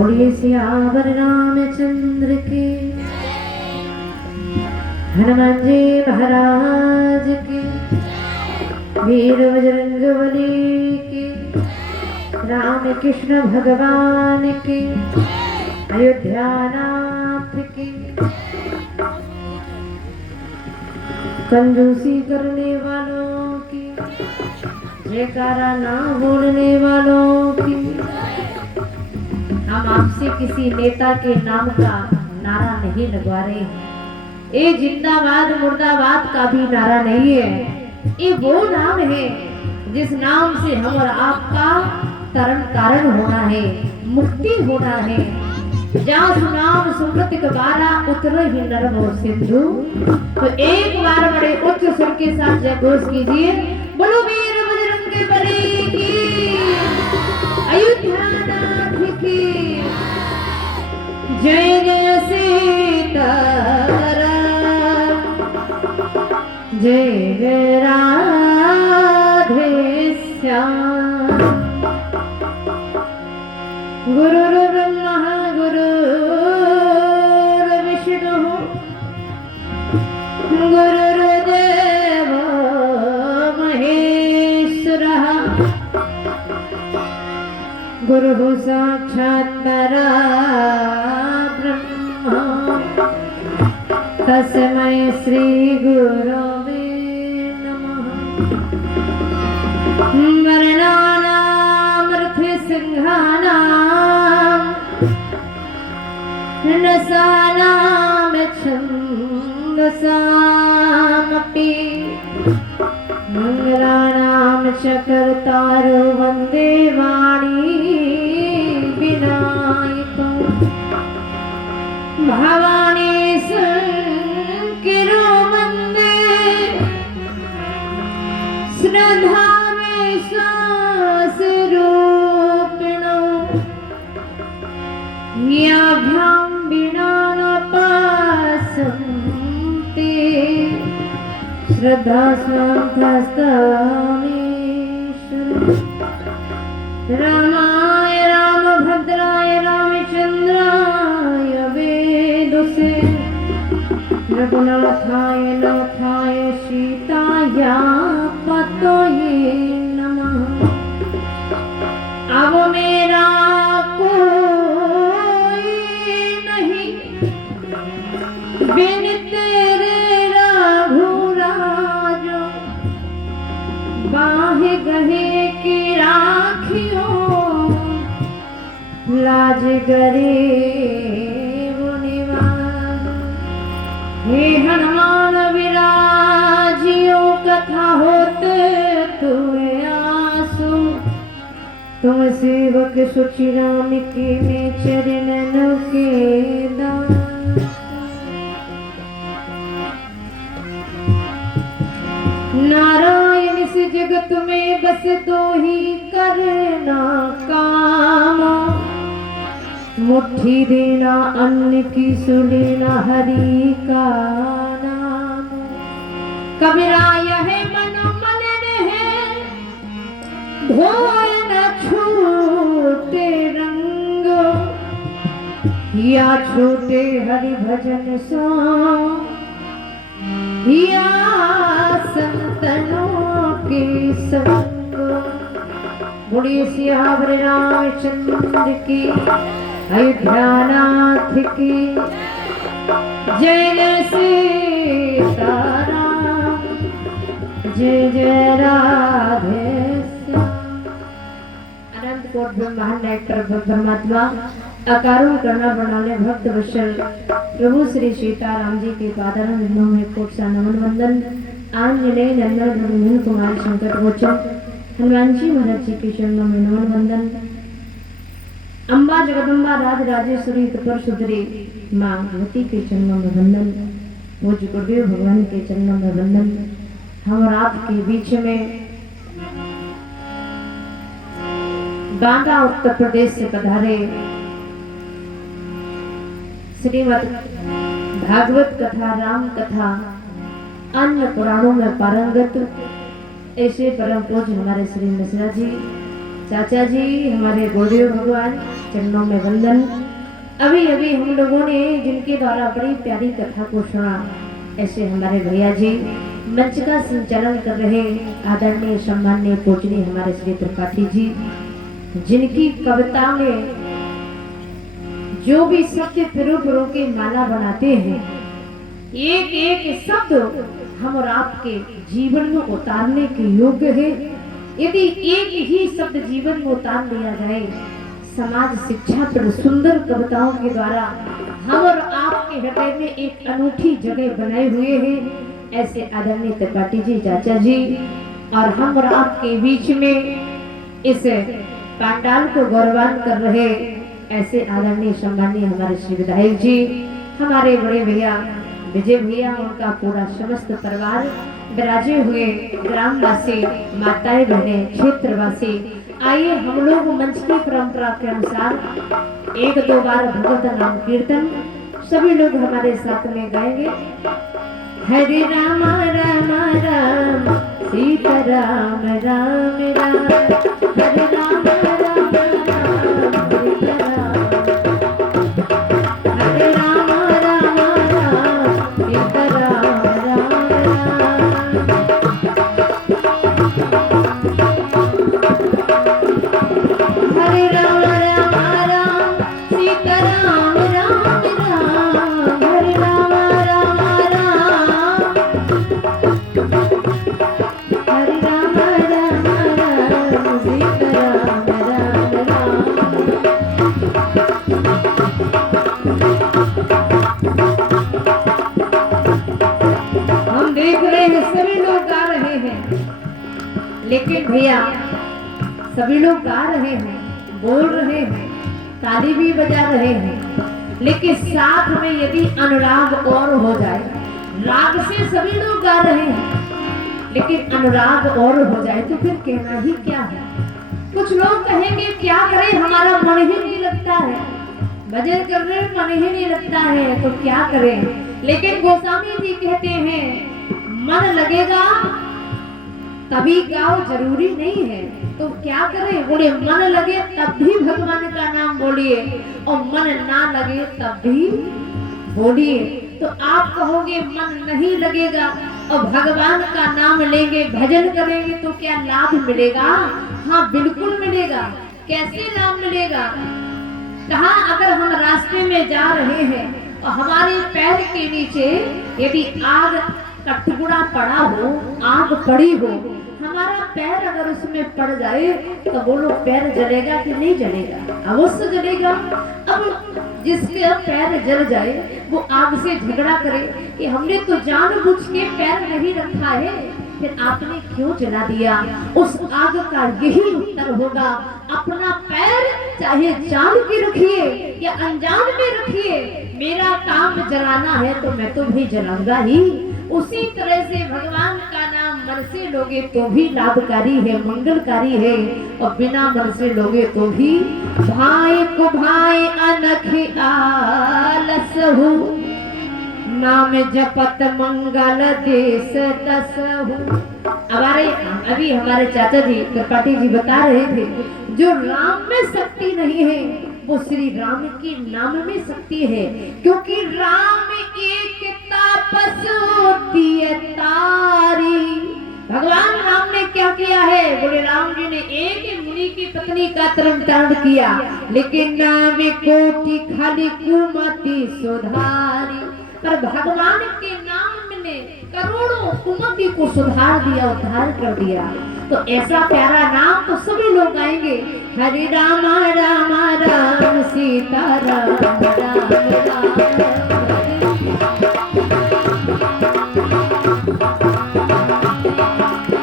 बोलिए सियावर रामचंद्र के, हनुमान जी महाराज के, वीर बजरंग बली के, राम कृष्ण भगवान के, अयोध्या नाथ के। कंजूसी करने वालों की, जयकारा ना बोलने वालों की। हम आपसे किसी नेता के नाम का नारा नहीं लगवा रहे हैं। ये जिंदाबाद मुर्दाबाद का भी नारा नहीं है। ये वो नाम है जिस नाम से हम और आपका तरण तारण होना है, मुक्ति होना है। जहाँ सुनाम सुमृत कबारा उतरे ही नरम और सिंधु। तो एक बार बड़े उच्च स्वर के साथ जयघोष कीजिए, बोलो वीर बजरंग बली की, अयोध्या नाथ की जय। जय सीताराम, जय जय राधे श्याम। गुरु ब्रह्मा गुरु विष्णु, गुरुर्देव महेश्वरः, गुरुः साक्षात् परब्रह्म, तस्मै श्री गुरवे नमः। रसानां छन्दसामपि, मंगलानां च कर्तारो वन्दे वाणी विनायको। भवानी संकिरो वन्दे, श्रद्धा विश्वासरूपिणो, याभ्यां श्रद्धा स्वास्थास्तमेश्वर। रामाय रामभद्राय रामचंद्राय वेदसे, रघुनाथाय नाथाय सीताया पतये नमः। अब मेरा कोई नहीं बिन तेरे रघुराजो, बाहे गहे की राखियो, लाज गरीब निवाज। हे हनुमान विराजियो, कथा होते तुए आसु, तुम सेवक सुचि राम के में चरणों के दास। नारायण से जगत में बस दो ही करना काम, मुट्ठी देना अन्न की सुलेना हरि का नाम। कबीरा यह मन मन रहे, धोए न छूटे रंग, या छूटे हरि भजन सो, या संतनों के संग। बोलिए सियावर रामचंद्र की, अयोध्या नाथ की जय। जय सीताराम, जय जय राधे श्याम। अनंत कोट ब्रह्मांड डायरेक्टर परमात्मा अकारण करना बनाने भक्त वत्सल प्रभु श्री सीताराम जी के पादारविंदों में कोट सा नमन वंदन। आंजनेय नंदन धर्महीन कुमार संकट मोचन हनुमान जी महाराज जी के चरणों में नमन वंदन। अम्बा जगदम्बा राज राजेश्वरी त्रिपुर सुंदरी माँ भगवती के चरणों में वंदन। पूज्य गुरुदेव भगवान के चरणों में वंदन। हम और आपके बीच में बांदा उत्तर प्रदेश से पधारे श्रीमद् भागवत कथा, राम कथा, अन्य पुराणों में पारंगत ऐसे परम पूज्य हमारे श्री मिश्रा जी चाचा जी, हमारे गुरुदेव भगवान, चरणों में वंदन। अभी अभी हम लोगों ने जिनके द्वारा बड़ी प्यारी कथा को सुना, ऐसे हमारे भैया जी मंच का संचालन कर रहे आदरणीय सम्माननीय पूजनीय हमारे श्री त्रिपाठी जी, जिनकी कविता में जो भी सत्य पिरो पिरो के माला बनाते हैं, एक एक शब्द हम और आपके जीवन में उतारने के योग्य है। यदि एक ही शब्द जीवन में उतार लिया जाए, समाज शिक्षा पर सुंदर कविताओं के द्वारा हम और आपके हृदय में एक अनूठी जगह बनाए हुए हैं। ऐसे आदरणीय त्रिपाठी जी चाचा जी और हम और आपके बीच में इस पंडाल को गौरवान्वित कर रहे ऐसे आदरणीय सम्माननीय हमारे श्री विधायक जी, हमारे बड़े भैया विजय भैया, उनका पूरा समस्त परिवार, विराजे हुए ग्रामवासी, माताएं बहनें, क्षेत्रवासी, आइए हम लोग मंच की परंपरा के अनुसार एक दो बार भगवत नाम कीर्तन सभी लोग हमारे साथ में गाएंगे। हरे राम राम राम सीता राम राम राम, हरे राम राम राम सीता राम, हरे राम राम राम सीता राम राम राम, हरे राम राम राम सीता राम राम राम, हरे राम राम राम, हरे राम राम राम सीता राम राम राम। हम देख रहे हैं सभी लोग गा रहे हैं, लेकिन भैया सभी लोग गा रहे हैं, बोल रहे हैं, ताली भी बजा रहे हैं, लेकिन साथ में यदि अनुराग और हो जाए, राग से सभी लोग गा रहे हैं लेकिन अनुराग और हो जाए तो फिर कहना ही क्या है। कुछ लोग कहेंगे क्या करें, हमारा मन ही नहीं लगता है, भजन कर रहे मन ही नहीं लगता है तो क्या करें। लेकिन गोस्वामी जी कहते हैं मन लगेगा तभी गाओ, जरूरी नहीं है तो क्या करें। बोले मन लगे तब भी भगवान का नाम बोलिए और मन ना लगे तब भी बोलिए। तो आप कहोगे मन नहीं लगेगा और भगवान का नाम लेंगे, भजन करेंगे तो क्या लाभ मिलेगा? हाँ बिल्कुल मिलेगा। कैसे लाभ मिलेगा? कहा अगर हम रास्ते में जा रहे हैं और हमारे पैर के नीचे यदि आग का टुकड़ा पड़ा हो, आग पड़ी हो, हमारा पैर अगर उसमें पड़ जाए तो बोलो पैर जलेगा कि नहीं जलेगा? अवश्य जलेगा। अब जिसके पैर जल जाए वो आग से झगड़ा करे कि हमने तो जानबूझ के पैर नहीं रखा है, फिर आपने क्यों जला दिया? उस आग का यही उत्तर होगा, अपना पैर चाहे जान के रखिए या अनजान में रखिए, मेरा काम जलाना है तो मैं तो भी जलाऊंगा ही। उसी तरह से भगवान का नाम मन से लोगे तो भी लाभकारी है, मंगलकारी है, और बिना मन से लोगे तो भी भाई को भाई अनख आलस हो, नाम जपत मंगल देश दसहु। अभी हमारे चाचा जी त्रिपाठी जी बता रहे थे, जो राम में शक्ति नहीं है वो श्री राम के नाम में शक्ति है, क्योंकि राम एक तापस होती है तारी। भगवान राम ने क्या किया है? बोले राम जी ने एक मुनि की पत्नी का तरण किया, लेकिन नाम कोटि खाली कुमति सुधारी। पर भगवान के नाम ने करोड़ों कुमति को सुधार दिया, उद्धार कर दिया। तो ऐसा प्यारा नाम तो सभी लोग गाएंगे, हरे राम राम राम सीता राम राम राम,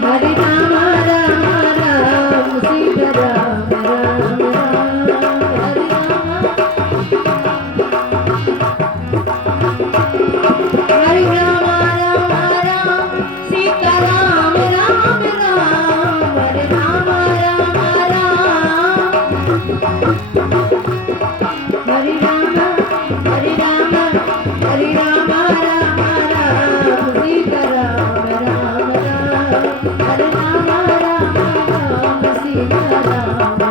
हरे राम राम राम सीता राम राम राम, हरे राम राम राम सीता राम राम राम, हरे राम राम राम, हरे राम हरे राम हरे राम राम राम सीता राम राम राम, हरे राम राम राम सीता राम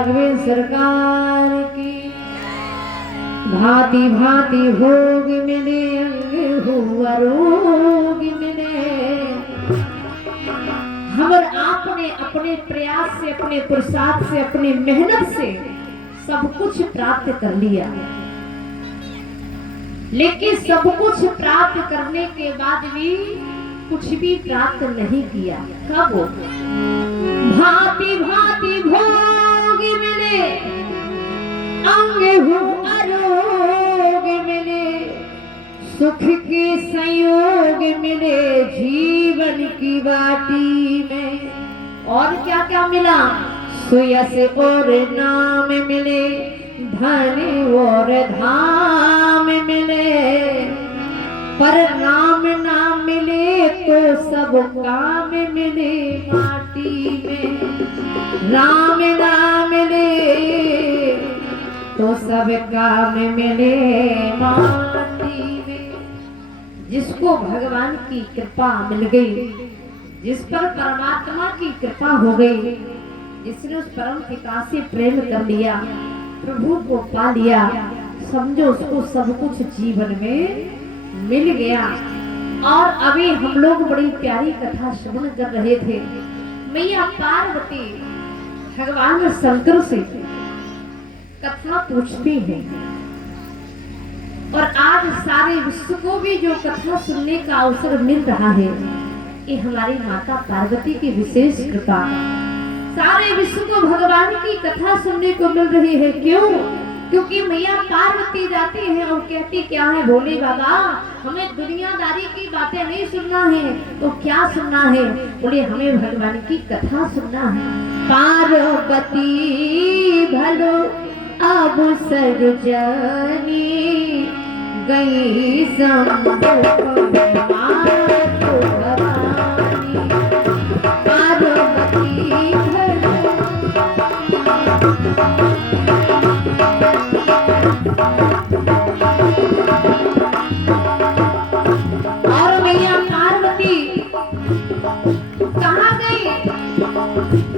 राघवेंद्र सरकार की। भांति भांति भोग मिले अंग हुआ रोग मिले। हम और आपने अपने प्रयास से, अपने पुरुषार्थ से, अपनी मेहनत से सब कुछ प्राप्त कर लिया, लेकिन सब कुछ प्राप्त करने के बाद भी कुछ भी प्राप्त नहीं किया। कब? भांति भांति भोग मिले अंग हुआ रोग मिले। सुख के संयोग मिले जीवन की बाटी में। और क्या क्या मिला? सुयस और नाम मिले, धन और धाम मिले। पर राम नाम मिले तो सब काम मिले माटी में। राम नाम मिले तो सब काम मिले माटी में। जिसको भगवान की कृपा मिल गई, जिस पर परमात्मा की कृपा हो गई, जिसने उस परम पिता से प्रेम कर लिया, प्रभु को पा लिया, समझो उसको सब कुछ जीवन में मिल गया। और अभी हम लोग बड़ी प्यारी कथा श्रवण कर रहे थे। मैया पार्वती भगवान शंकर से कथा पूछती है, और आज सारे विश्व को भी जो कथा सुनने का अवसर मिल रहा है, ये हमारी माता पार्वती की विशेष कृपा। सारे विश्व को भगवान की कथा सुनने को मिल रही है। क्यों? क्योंकि मैया पार्वती जाती है और कहती क्या है, भोले बाबा हमें दुनियादारी की बातें नहीं सुनना है, तो क्या सुनना है? बोले हमें भगवान की कथा सुनना है। पार्वती भलो अब सर जानी गई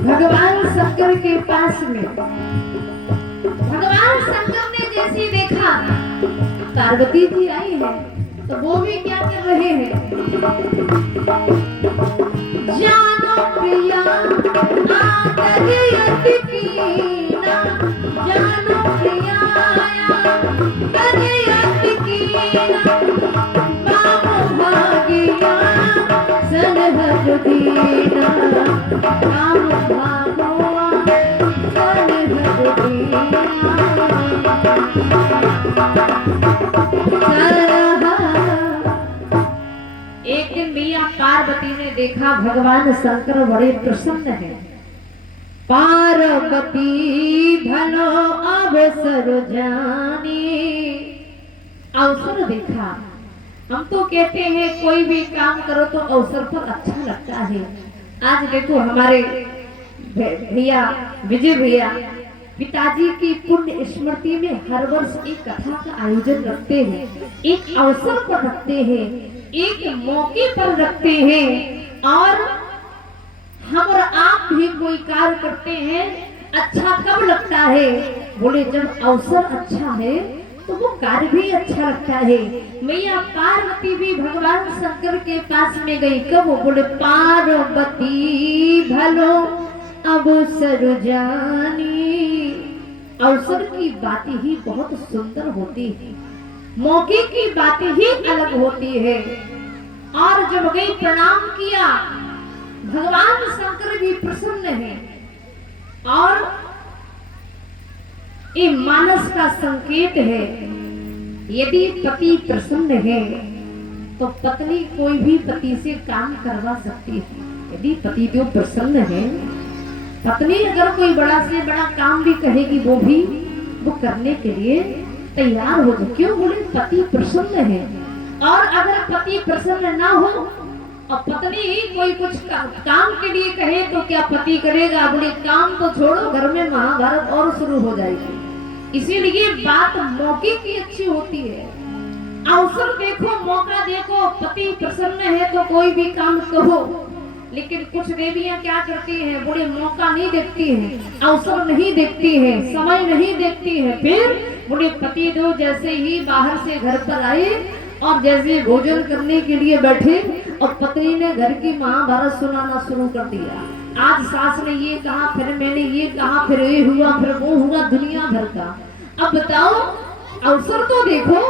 भगवान शंकर के पास में। भगवान शंकर ने जैसे देखा पार्वती जी आई है, तो वो भी क्या कर रहे हैं? जानो प्रिया आदरियत कीना, जानो प्रिया आदरियत कीना। बाबू भागिया सनहद दीना, काम भागवा सनहद दीना। एक दिन मैया पार्वती ने देखा भगवान शंकर बड़े प्रसन्न हैं। पार्वती भलो अवसर जानी। अवसर देखा। हम तो कहते हैं कोई भी काम करो तो अवसर पर अच्छा लगता है। आज देखो हमारे भैया विजय भैया पिताजी की पुण्य स्मृति में हर वर्ष एक कथा का आयोजन रखते हैं, एक अवसर पर रखते हैं, एक मौके पर रखते हैं। और हम और आप भी कोई कार्य करते हैं, अच्छा कब लगता है? बोले जब अवसर अच्छा है तो वो कार्य भी अच्छा लगता है। मैया पार्वती भी भगवान शंकर के पास में गई। कब? बोले पार्वती भलो अवसर जानी। अवसर की बातें ही बहुत सुंदर होती है, मौके की बातें ही अलग होती है। और जब गई प्रणाम किया, भगवान शंकर भी प्रसन्न है। और ये मानस का संकेत है, यदि पति प्रसन्न है तो पत्नी कोई भी पति से काम करवा सकती है। यदि पति जो प्रसन्न है, पत्नी अगर कोई बड़ा से बड़ा काम भी कहेगी वो करने के लिए तैयार हो जाए। क्यों? बोले पति प्रसन्न है। और अगर पति प्रसन्न ना हो और पत्नी ही कोई कुछ काम के लिए कहे तो क्या पति करेगा? बोले काम तो छोड़ो, घर में महाभारत और शुरू हो जाएगी। इसीलिए बात मौके की अच्छी होती है। अवसर देखो, मौका देखो, पति प्रसन्न है तो कोई भी काम कहो। लेकिन कुछ देवियां क्या करती हैं, बड़े मौका नहीं देखती हैं, अवसर नहीं देखती हैं, समय नहीं देखती हैं। फिर बड़े पति देव जैसे ही बाहर से घर पर आए और जैसे भोजन करने के लिए बैठे और पत्नी ने घर की महाभारत सुनाना शुरू कर दिया। आज सास ने ये कहा, फिर मैंने ये कहा, फिर ये हुआ, फिर वो हुआ, दुनिया भर का। अब बताओ, अवसर तो देखो,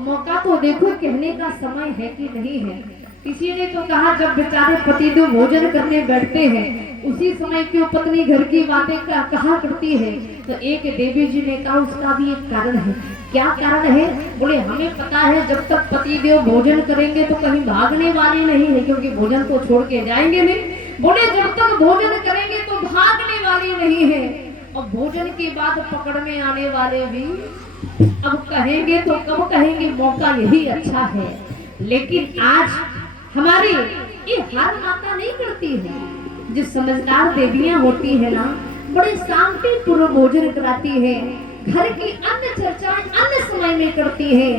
मौका तो देखो, कहने का समय है कि नहीं है। किसी ने तो कहा जब बेचारे पति देव भोजन करने बैठते हैं उसी समय क्यों पत्नी घर की बातें कहा करती है। तो एक देवी जी ने कहा उसका भी एक कारण है। क्या कारण है? बोले हमें पता है जब तक पति देव भोजन करेंगे तो कहीं भागने वाले नहीं है, क्योंकि भोजन को छोड़ के जाएंगे नहीं। बोले जब तक भोजन करेंगे तो भागने वाले नहीं है, और भोजन के बाद पकड़ने आने वाले भी अब कहेंगे तो कब कहेंगे, मौका यही अच्छा है। लेकिन आज हमारी ये हर माता नहीं करती है। जो समझदार देवियां होती है ना, बड़े शांति पूर्वक भोजन कराती है, घर की अन्य चर्चाएं अन्य समय में करती है।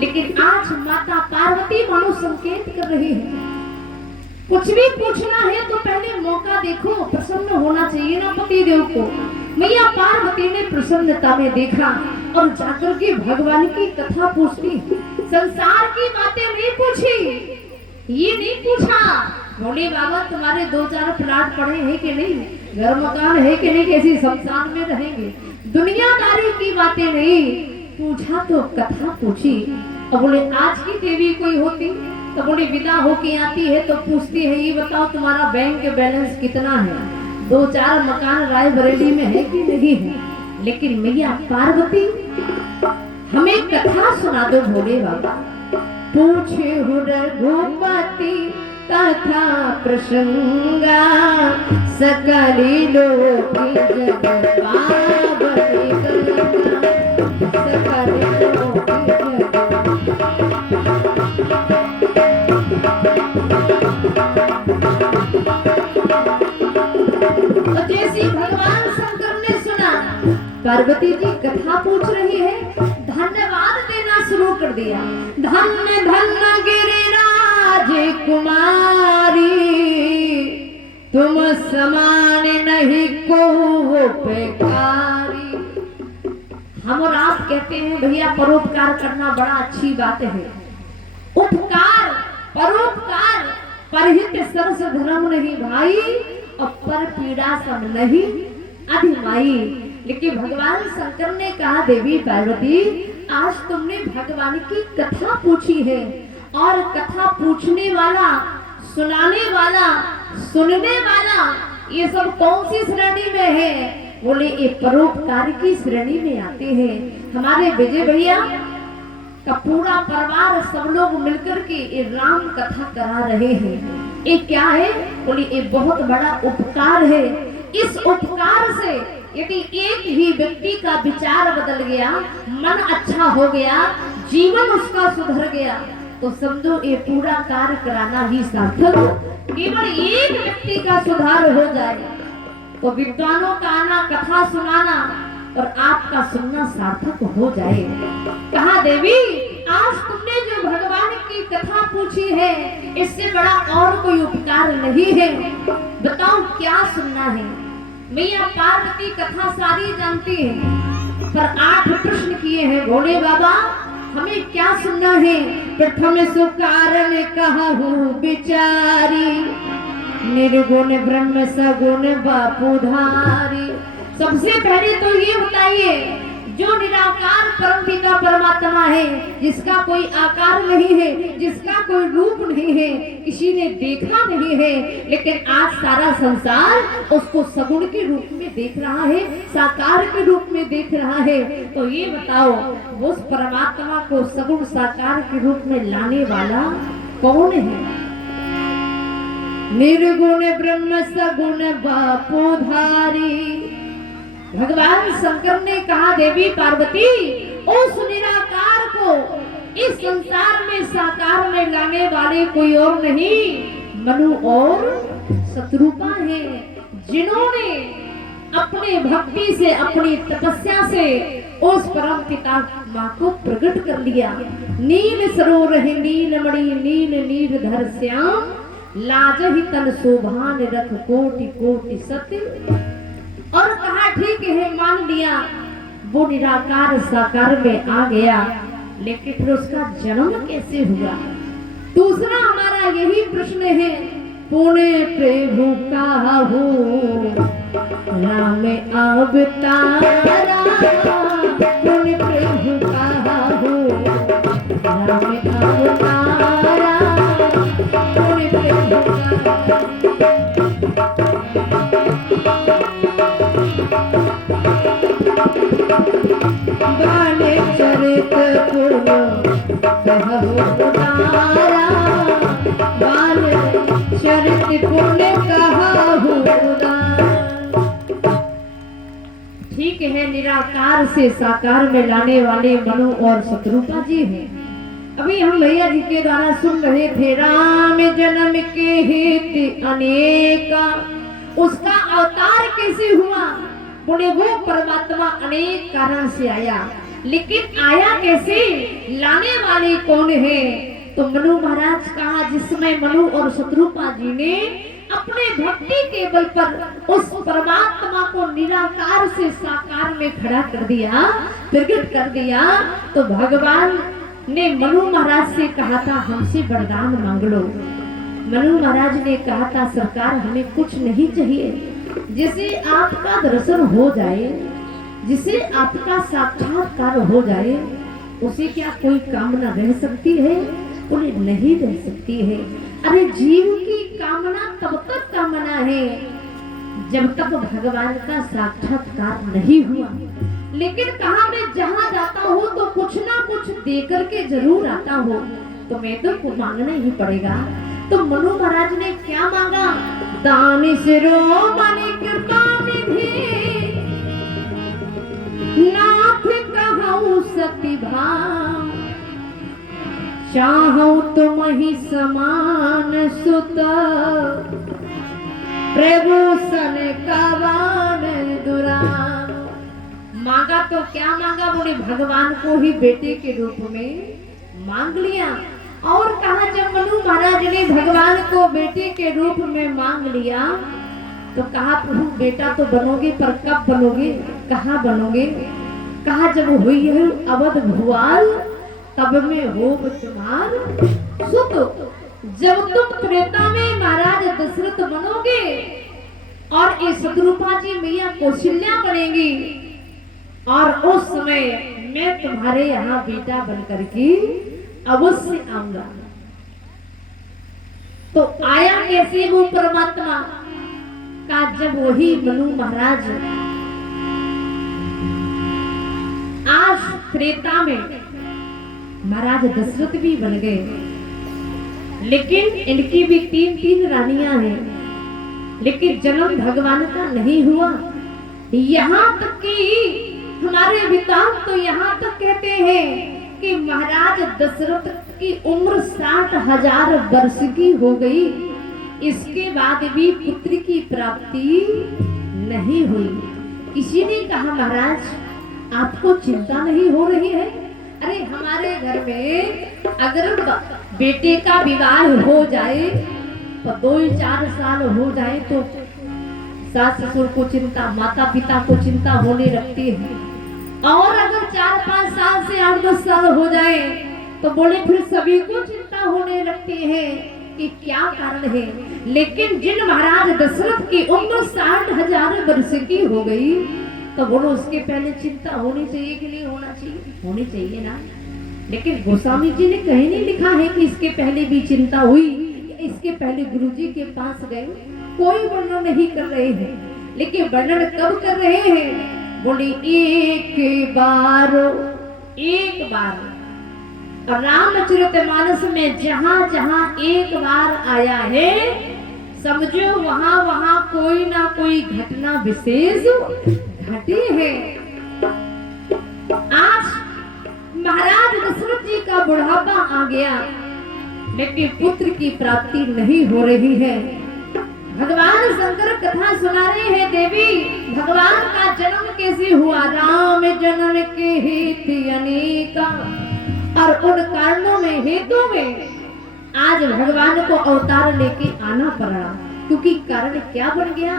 लेकिन आज माता पार्वती मानो संकेत कर रही है, कुछ भी पूछना है तो पहले मौका देखो, प्रसन्न होना चाहिए ना पति देव को। मैया पार्वती ने प्रसन्नता में देखा और जाकर के भगवान की कथा पूछती, संसार की बातें नहीं पूछी, ये नहीं पूछा बोले बाबा तुम्हारे 2-4 प्लाट पड़े हैं कि नहीं, घर मकान है कि नहीं, कैसी शमशान में रहेंगे, दुनियादारी की बातें नहीं पूछा, तो कथा पूछी। अब बोले आज की देवी कोई होती तो बोले विदा होके आती है तो पूछती है ये बताओ तुम्हारा बैंक बैलेंस कितना है, 2-4 मकान रायबरेली में है कि नहीं है। लेकिन मैया पार्वती हमें कथा सुना दो भोले बाबा। पूछे रघुपति तथा प्रसंगा, सकली लोक जग पावनी गंगा, सकली लोक तो जैसी भगवान शंकर ने सुना, पार्वती जी कथा पूछ रही है, धन्यवाद देना शुरू कर दिया। धन्य धन्य गिरिराज कुमारी, तुम समान नहीं को बेकारी। हम और आप कहते हैं भैया परोपकार करना बड़ा अच्छी बात है। उपकार परोपकार परहित सरस धर्म नहीं भाई, और पर पीड़ा सब नहीं अधिमाई। लेकिन भगवान शंकर ने कहा देवी पार्वती आज तुमने भगवान की कथा पूछी है, और कथा पूछने वाला, सुनाने वाला, सुनने वाला, ये सब कौन सी श्रेणी में है? बोले ये परोपकार की श्रेणी में आते हैं। हमारे विजय भैया का पूरा परिवार सब लोग मिलकर के ये राम कथा करा रहे हैं। ये क्या है? बोले ये बहुत बड़ा उपकार है। इस उपकार से यदि एक ही व्यक्ति का विचार बदल गया, मन अच्छा हो गया, जीवन उसका सुधर गया, तो समझो ये पूरा कार्य कराना ही सार्थक हो। केवल एक व्यक्ति का सुधार हो जाए तो विद्वानों का आना, कथा सुनाना और आपका सुनना सार्थक हो जाए। कहा देवी आज तुमने जो भगवान की कथा पूछी है, इससे बड़ा और कोई उपकार नहीं है। बताओ क्या सुनना है? मैया पार्वती कथा सारी जानती है, पर 8 प्रश्न किए हैं भोले बाबा, हमें क्या सुनना है? प्रथम सुकारण कहूं बिचारी, निर्गुण ब्रह्म सगुण बापूधारी। सबसे पहले तो ये बताइए, जो निराकार परमपिता परमात्मा है, जिसका कोई आकार नहीं है, जिसका कोई रूप नहीं है, किसी ने देखा नहीं है, लेकिन आज सारा संसार उसको सगुण के रूप में देख रहा है, साकार के रूप में देख रहा है। तो ये बताओ उस परमात्मा को सगुण साकार के रूप में लाने वाला कौन है? निर्गुण ब्रह्म सगुण बापोधारी। भगवान शंकर ने कहा देवी पार्वती उस निराकार को इस संसार में साकार में लाने वाले कोई और नहीं, मनु और शत्रुपा है, जिन्होंने अपने भक्ति से, अपनी तपस्या से उस परम पिता माँ को प्रकट कर लिया। नील सरोवर है नीलमणि नील नील धर श्याम, लाज ही तन शोभान रख कोटि कोटि सत्य। और कहा ठीक है, मान लिया वो निराकार साकार में आ गया, लेकिन फिर उसका जन्म कैसे हुआ? दूसरा हमारा यही प्रश्न है, पुणे प्रभु काहू राम अवतारा, पुणे प्रभु काहू राम अवतारा, पुणे प्रभु बाले चरित पुण्य कहु उदारा, बाले चरित पुण्य कहु उदारा। ठीक है, निराकार से साकार में लाने वाले मनु और शत्रुपा जी हैं। अभी हम भैया जी के द्वारा सुन रहे थे, राम जन्म के हित अनेका, उसका अवतार कैसे हुआ? बोले वो परमात्मा अनेक कारण से आया, लेकिन आया कैसे, लाने वाले कौन है? तो मनु महाराज कहा, जिसमें मनु और शत्रुपा जी ने अपने भक्ति के बल पर उस परमात्मा को निराकार से साकार में खड़ा कर दिया, प्रकट कर दिया, तो भगवान ने मनु महाराज से कहा था, हमसे वरदान मांग लो। मनु महाराज ने कहा था, सरकार हमें कुछ नहीं चाहिए, जिसे आपका दर्शन हो जाए, जिसे आपका साक्षात्कार हो जाए, उसे क्या कोई कामना रह सकती है? बोले नहीं रह सकती है। अरे जीव की कामना तब तक कामना है जब तक भगवान का साक्षात्कार नहीं हुआ। लेकिन कहा मैं जहाँ जाता हूँ तो कुछ ना कुछ दे करके जरूर आता हूँ, तो मैं तो मांगना ही पड़ेगा। तो मनु महाराज ने क्या मांगा? दान शिरोमणि कृपा निधि, नाथ कहूँ सती भाव, चाहूँ तुम ही समान सुत, प्रभु सन कवन दुरान। मांगा तो क्या मांगा? बोले भगवान को ही बेटे के रूप में मांग लिया। और कहा, जब मनु महाराज ने भगवान को बेटे के रूप में मांग लिया तो कहा, प्रभु बेटा तो बनोगे, पर कब बनोगे, कहाँ बनोगे? कहा, जब हुई है अवध भुआल तब में हो तुम्हार सुत। जब तुम त्रेता में महाराज दशरथ बनोगे और ये शत्रुपा जी मैया कौशल्या बनेंगी, और उस समय मैं तुम्हारे यहाँ बेटा बनकर के अवश्य आऊंगा। तो आया कैसे वो परमात्मा का? जब वही मनु महाराज आज त्रेता में महाराज दशरथ भी बन गए, लेकिन इनकी भी तीन रानियां हैं, लेकिन जन्म भगवान का नहीं हुआ। यहाँ तक कि हमारे विद्वान तो यहाँ तक कहते हैं कि महाराज दशरथ की उम्र 60,000 वर्ष की हो गई, इसके बाद भी पुत्र की प्राप्ति नहीं हुई। किसी ने कहा, महाराज आपको चिंता नहीं हो रही है? अरे हमारे घर में अगर बेटे का विवाह हो जाए तो 2-4 साल हो जाए तो सास ससुर को चिंता, माता पिता को चिंता होने लगती है, और अगर 4-5 साल से 8-10 साल हो जाए तो बोले फिर सभी को चिंता होने लगती है कि क्या कारण है। लेकिन जिन महाराज दशरथ की उम्र 60,000 वर्ष की हो गई तो बोलो उसके पहले चिंता होनी चाहिए कि नहीं होना चाहिए? होनी चाहिए ना। लेकिन गोस्वामी जी ने कहीं नहीं लिखा है कि इसके पहले भी चिंता हुई, इसके पहले गुरुजी के पास गए, कोई वर्णन नहीं कर रहे हैं। लेकिन वर्णन कब कर रहे हैं? बोले एक बार रामचरितमानस में जहां जहां एक बार आया है, समझो वहां वहां कोई ना कोई घटना विशेष घटी है। आज महाराज दशरथ जी का बुढ़ापा आ गया, लेकिन पुत्र की प्राप्ति नहीं हो रही है। भगवान शंकर कथा सुना रहे हैं, देवी भगवान का जन्म कैसे हुआ? राम जन्म के हेतु अनेका, और उन कारणों में हेतु में आज भगवान को अवतार लेके आना पड़ा, क्योंकि कारण क्या बन गया?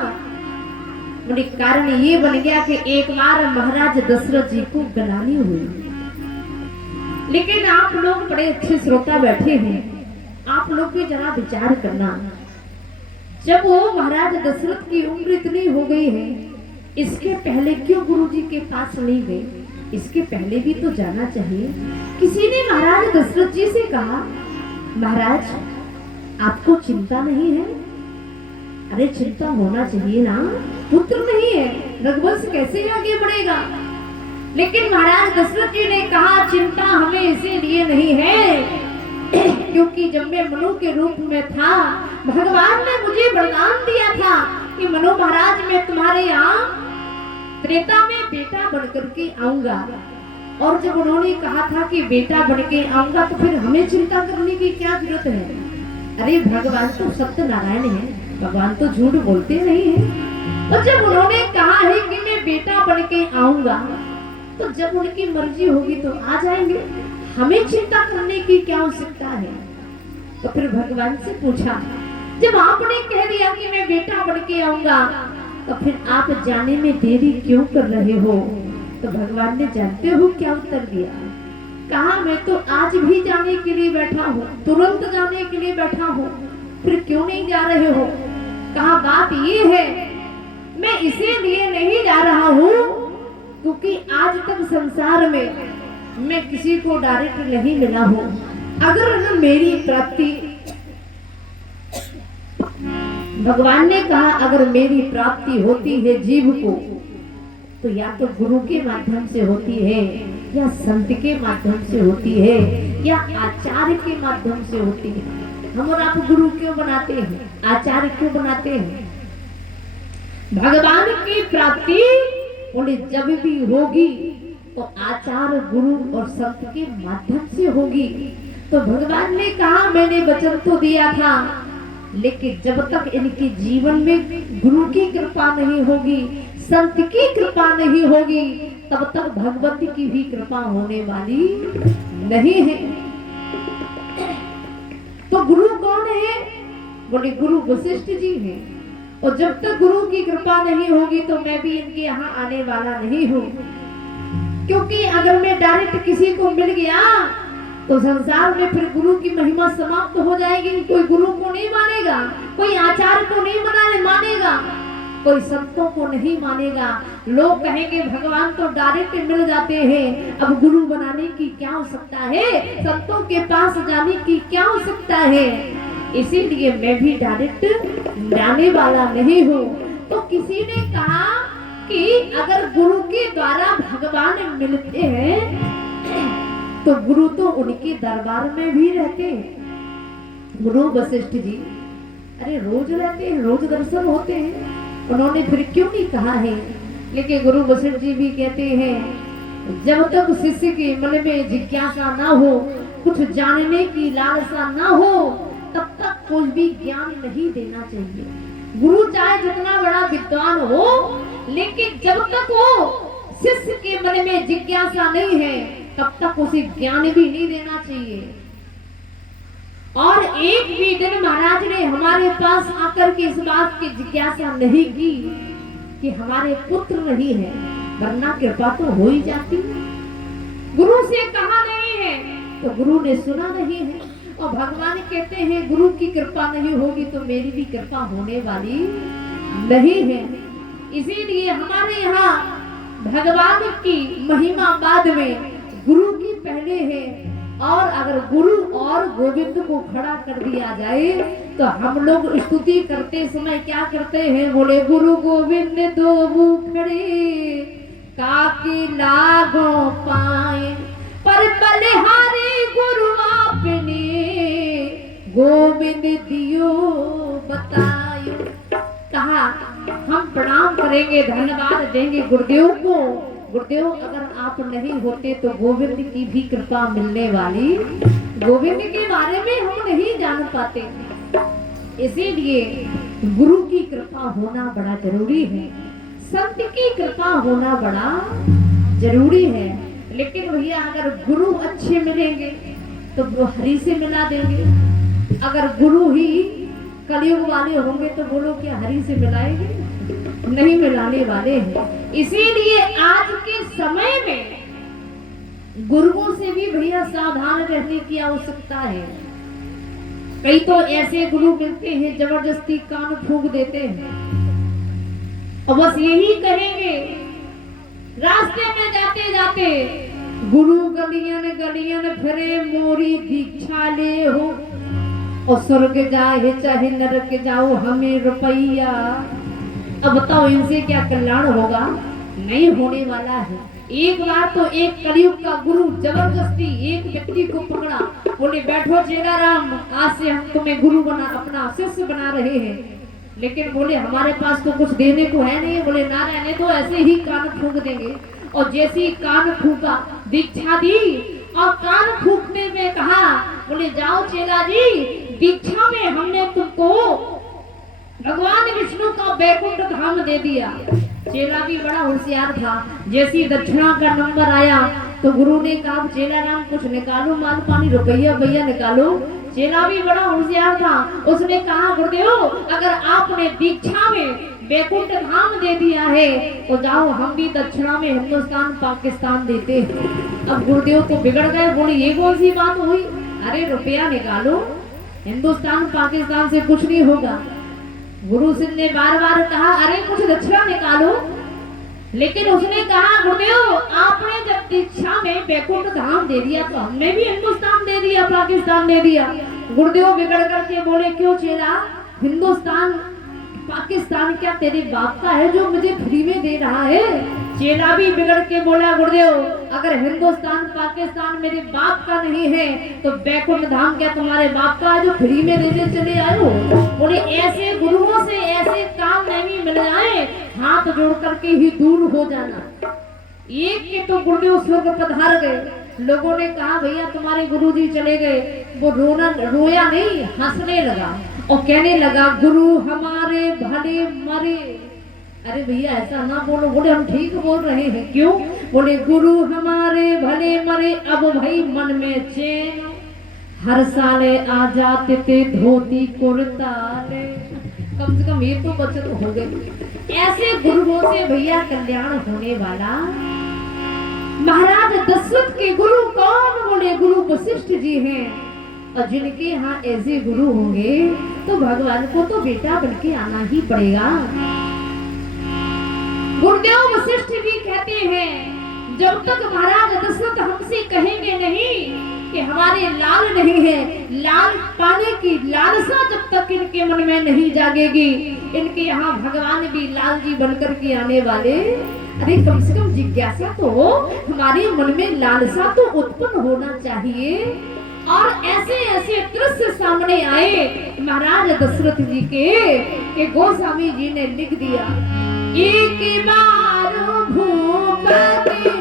बोले कारण ये बन गया कि एक बार महाराज दशरथ जी को गलानी हुई। लेकिन आप लोग बड़े अच्छे श्रोता बैठे हैं, आप लोग भी जरा विचार करना, जब वो महाराज दशरथ की उम्र इतनी हो गई है, इसके पहले क्यों गुरुजी के पास नहीं गए? इसके पहले भी तो जाना चाहिए। किसी ने महाराज दशरथ जी से कहा, महाराज आपको चिंता नहीं है? अरे चिंता होना चाहिए ना, पुत्र नहीं है, रघुवंश कैसे आगे बढ़ेगा? लेकिन महाराज दशरथ जी ने कहा, चिंता हमें इसीलिए नहीं है क्योंकि जब मैं मनु के रूप में था, भगवान ने मुझे वरदान दिया था कि मनु महाराज मैं तुम्हारे यहाँ त्रेता में बेटा बनकर के आऊंगा। और जब उन्होंने कहा था कि बेटा बन के आऊंगा, तो फिर हमें चिंता करने की क्या जरूरत है? अरे भगवान तो सत्यनारायण है, भगवान तो झूठ बोलते नहीं है। और जब उन्होंने कहा है कि मैं बेटा बन के आऊंगा, तो जब उनकी मर्जी होगी तो आ जाएंगे, हमें चिंता करने की क्या आवश्यकता है? तो फिर भगवान से पूछा, जब आपने कह दिया कि मैं बेटा बन के आऊंगा, तो फिर आप जाने में देरी क्यों कर रहे हो? तो भगवान ने जानते हो क्या उत्तर दिया? कहा मैं तो आज भी जाने के लिए बैठा हूँ, तुरंत जाने के लिए बैठा हूँ, फिर क्यों नहीं जा रहे हो? कहा बात ये है, मैं इसीलिए नहीं जा रहा हूँ क्योंकि आज तक संसार में मैं किसी को डायरेक्ट नहीं मिला हूँ। अगर मेरी प्राप्ति, भगवान ने कहा अगर मेरी प्राप्ति होती है जीव को, तो या तो गुरु के माध्यम से होती है, या संत के माध्यम से होती है, या आचार्य के माध्यम से होती है। हम और आप गुरु क्यों बनाते हैं, आचार्य क्यों बनाते हैं? भगवान की प्राप्ति उन्हें जब भी होगी तो आचार्य गुरु और संत के माध्यम से होगी। तो भगवान ने कहा मैंने वचन तो दिया था, लेकिन जब तक इनके जीवन में गुरु की कृपा नहीं होगी, संत की कृपा नहीं होगी, तब तक भगवती की भी कृपा होने वाली नहीं है। तो गुरु कौन है? बोले गुरु वशिष्ठ जी हैं। और जब तक गुरु की कृपा नहीं होगी तो मैं भी इनके यहाँ आने वाला नहीं हूँ, क्योंकि अगर मैं डायरेक्ट किसी को मिल गया तो संसार में फिर गुरु की महिमा समाप्त हो जाएगी। कोई गुरु को नहीं मानेगा, कोई आचार्य को नहीं मानेगा, कोई संतों को नहीं मानेगा। लोग कहेंगे भगवान तो डायरेक्ट मिल जाते हैं, अब गुरु बनाने की क्या आवश्यकता है, संतों के पास जाने की क्या आवश्यकता है? इसीलिए मैं भी डायरेक्ट जाने वाला नहीं हूँ। तो किसी ने कहा कि अगर गुरु के द्वारा भगवान मिलते हैं तो गुरु तो उनके दरबार में भी रहते हैं। गुरु वशिष्ठ जी अरे रोज रहते हैं, रोज दर्शन होते हैं, उन्होंने फिर क्यों नहीं कहा है? लेकिन गुरु वशिष्ठ जी भी कहते हैं जब तक शिष्य के मन में जिज्ञासा ना हो, कुछ जानने की लालसा ना हो, तब तक कोई भी ज्ञान नहीं देना चाहिए। गुरु चाहे जितना बड़ा विद्वान हो, लेकिन जब तक वो शिष्य के मन में जिज्ञासा नहीं है, तब तक उसे ज्ञान भी नहीं देना चाहिए। और एक भी दिन महाराज ने हमारे पास आकर के इस बात की जिज्ञासा नहीं की कि हमारे पुत्र नहीं है, वरना कृपा तो हो ही जाती। गुरु से कहा नहीं है तो गुरु ने सुना नहीं है, और भगवान कहते हैं गुरु की कृपा नहीं होगी तो मेरी भी कृपा होने वाली नहीं है। इसीलिए हमारे यहाँ भगवान की महिमा बाद में, गुरु की पहले है। और अगर गुरु और गोविंद को खड़ा कर दिया जाए तो हम लोग स्तुति करते समय क्या करते हैं? बोले गुरु गोविंद दो खड़े काके लागो पाए, पर बलिहारी गुरु आपने गोविंद दियो बतायो। कहा हम प्रणाम करेंगे, धन्यवाद देंगे गुरुदेव को। गुरुदेव अगर आप नहीं होते तो गोविंद की भी कृपा मिलने वाली, गोविंद के बारे में हम नहीं जान पाते। इसीलिए गुरु की कृपा होना बड़ा जरूरी है, संत की कृपा होना बड़ा जरूरी है। लेकिन भैया अगर गुरु अच्छे मिलेंगे तो वो हरि से मिला देंगे, अगर गुरु ही कलयुग वाले होंगे तो बोलो क्या हरि से मिलाएंगे? नहीं मिलाने वाले हैं। इसीलिए आज के समय में गुरुओं से भी भैया सावधान रहने की आवश्यकता है। कई तो ऐसे गुरु मिलते हैं जबरदस्ती कान फूंक देते हैं और बस यही कहेंगे रास्ते में जाते जाते, गुरु गलियन गलियन फिरे मोरी दीक्षा ले हो, और स्वर्ग जाए चाहे नरक जाओ हमें रुपया। अब बताओ इनसे क्या कल्याण होगा? नहीं होने वाला है। एक बार तो एक कलयुग का गुरु जबरदस्ती एक व्यक्ति को पकड़ा, बोले बैठो चेला राम, आज से हम तुम्हें गुरु बना, अपना शिष्य बना रहे हैं। लेकिन बोले हमारे पास तो कुछ देने को है नहीं। बोले ना रहने तो ऐसे ही कान फूंक देंगे। और जैसे ही कान फूंका, दीक्षा दी और कान फूंकने में कहा, बोले जाओ चेला जी, दीक्षा में हमने तुमको भगवान विष्णु का बैकुंठ धाम दे दिया। चेला भी बड़ा होशियार था। जैसी दक्षिणा का नंबर आया तो गुरु ने कहा चेला राम कुछ निकालो, माल पानी रुपया भैया निकालो। चेला भी बड़ा होशियार था। उसने कहा गुरुदेव अगर आपने दीक्षा में बैकुंठ धाम दे दिया है तो जाओ हम भी दक्षिणा में हिंदुस्तान पाकिस्तान देते हैं। अब गुरुदेव तो बिगड़ गए, बोले ये कौन सी बात हुई? अरे रुपया निकालो, हिंदुस्तान पाकिस्तान से कुछ नहीं होगा। गुरु सिंह ने बार बार कहा अरे कुछ दक्षिणा निकालो, लेकिन उसने कहा गुरुदेव आपने जब दीक्षा में बैकुंठ धाम दे दिया तो हमने भी हिंदुस्तान दे दिया, पाकिस्तान दे दिया। गुरुदेव बिगड़ करके बोले क्यों चेला, हिंदुस्तान पाकिस्तान क्या तेरे बाप का है जो मुझे फ्री में दे रहा है? चेला भी बिगड़ के बोला गुरुदेव अगर हिंदुस्तान पाकिस्तान मेरे बाप का नहीं है तो बैकुंठ धाम क्या तुम्हारे बाप का है जो फ्री में देने चले आए हो? बोले ऐसे गुरुओं से ऐसे काम नहीं मिल जाए, हाथ जोड़ करके ही दूर हो जाना। एक के तो गुरुदेव स्वर्ग पधार गए। लोगों ने कहा भैया तुम्हारे गुरुजी चले गए। वो रोया नहीं, हंसने लगा और कहने लगा गुरु हमारे भले मरे। अरे भैया ऐसा ना बोलो। बोले हम ठीक बोल रहे हैं। क्यों? बोले गुरु हमारे भले मरे, अब भाई मन में चैन, हर साले आ जाते थे धोती कुर्ता ले। कम से कम ये तो बचत हो गई। ऐसे गुरुओं से भैया कल्याण होने वाला। महाराज दशरथ के गुरु कौन? बोले गुरु वशिष्ठ जी हैं। और जिनके यहाँ ऐसे गुरु होंगे तो भगवान को तो बेटा बनके आना ही पड़ेगा। गुरुदेव वशिष्ठ जी कहते हैं जब तक महाराज दशरथ हमसे कहेंगे नहीं कि हमारे लाल नहीं है, लाल पाने की लालसा जब तक इनके मन में नहीं जागेगी, इनके यहाँ भगवान भी लाल जी बनकर के आने वाले। अरे कम से कम जिज्ञासा तो हमारे मन में लालसा तो उत्पन्न होना चाहिए। और ऐसे ऐसे दृश्य सामने आए महाराज दशरथ जी के गोस्वामी जी ने लिख दिया एक बार भूपति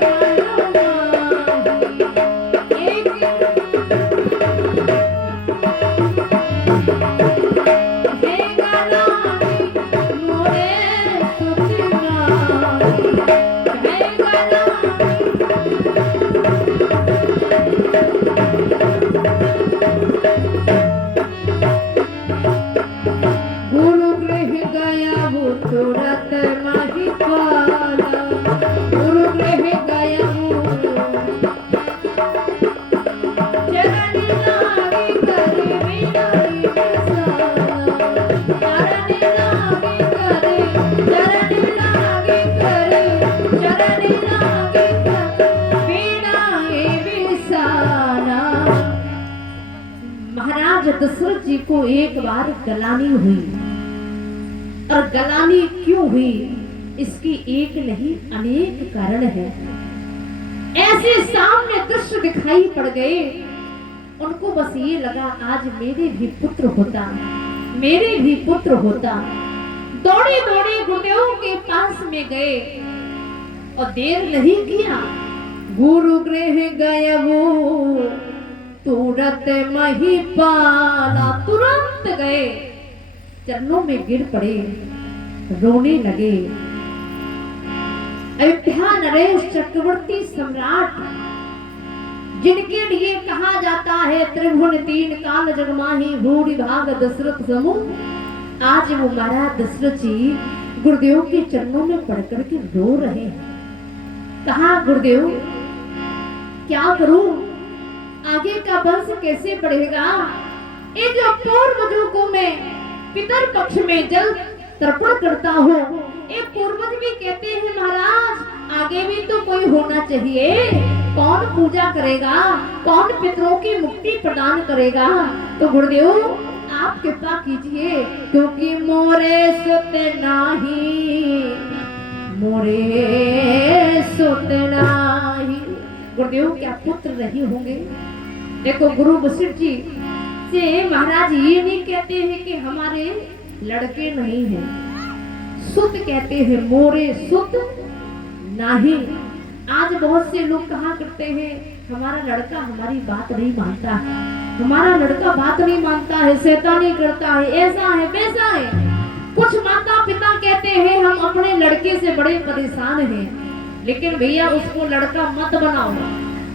दशरथ जी को एक बार गलानी हुई। और गलानी क्यों हुई इसकी एक नहीं अनेक कारण है। ऐसे सामने दृश्य दिखाई पड़ गए, उनको बस ये लगा आज मेरे भी पुत्र होता, मेरे भी पुत्र होता। दौड़े दौड़े गुरुदेव के पास में गए और देर नहीं किया, गुरु गृह गए वो तुरंत महिपाला, तुरंत गए चरणों में गिर पड़े, रोने लगे। अयोध्या नरेश चक्रवर्ती सम्राट जिनके लिए कहा जाता है त्रिभुवन तीन काल जगमाही भूरि भाग दशरथ समूह। आज वो महाराज दशरथ जी गुरुदेव के चरणों में पड़ करके रो रहे हैं। कहा गुरुदेव क्या करूं, आगे का वंश कैसे बढ़ेगा। ये जो पूर्वजों को मैं पितर पक्ष में जल तर्पण करता हूँ, ये पूर्वज भी कहते हैं महाराज आगे भी तो कोई होना चाहिए, कौन पूजा करेगा, कौन पितरों की मुक्ति प्रदान करेगा। तो गुरुदेव आप कृपा कीजिए, क्योंकि मोरे सुत नाही, मोरे सुत नाही। गुरुदेव क्या पुत्र नहीं होंगे। देखो गुरु वशिष्ठ जी से महाराज ये नहीं कहते हैं कि हमारे लड़के नहीं हैं, सुत कहते हैं, मोरे सुत नहीं। आज बहुत से लोग कहा करते हैं हमारा लड़का हमारी बात नहीं मानता है, हमारा लड़का बात नहीं मानता है, शैतानी करता है, ऐसा है वैसा है। कुछ माता पिता कहते हैं हम अपने लड़के से बड़े परेशान हैं, लेकिन भैया उसको लड़का मत बनाओ,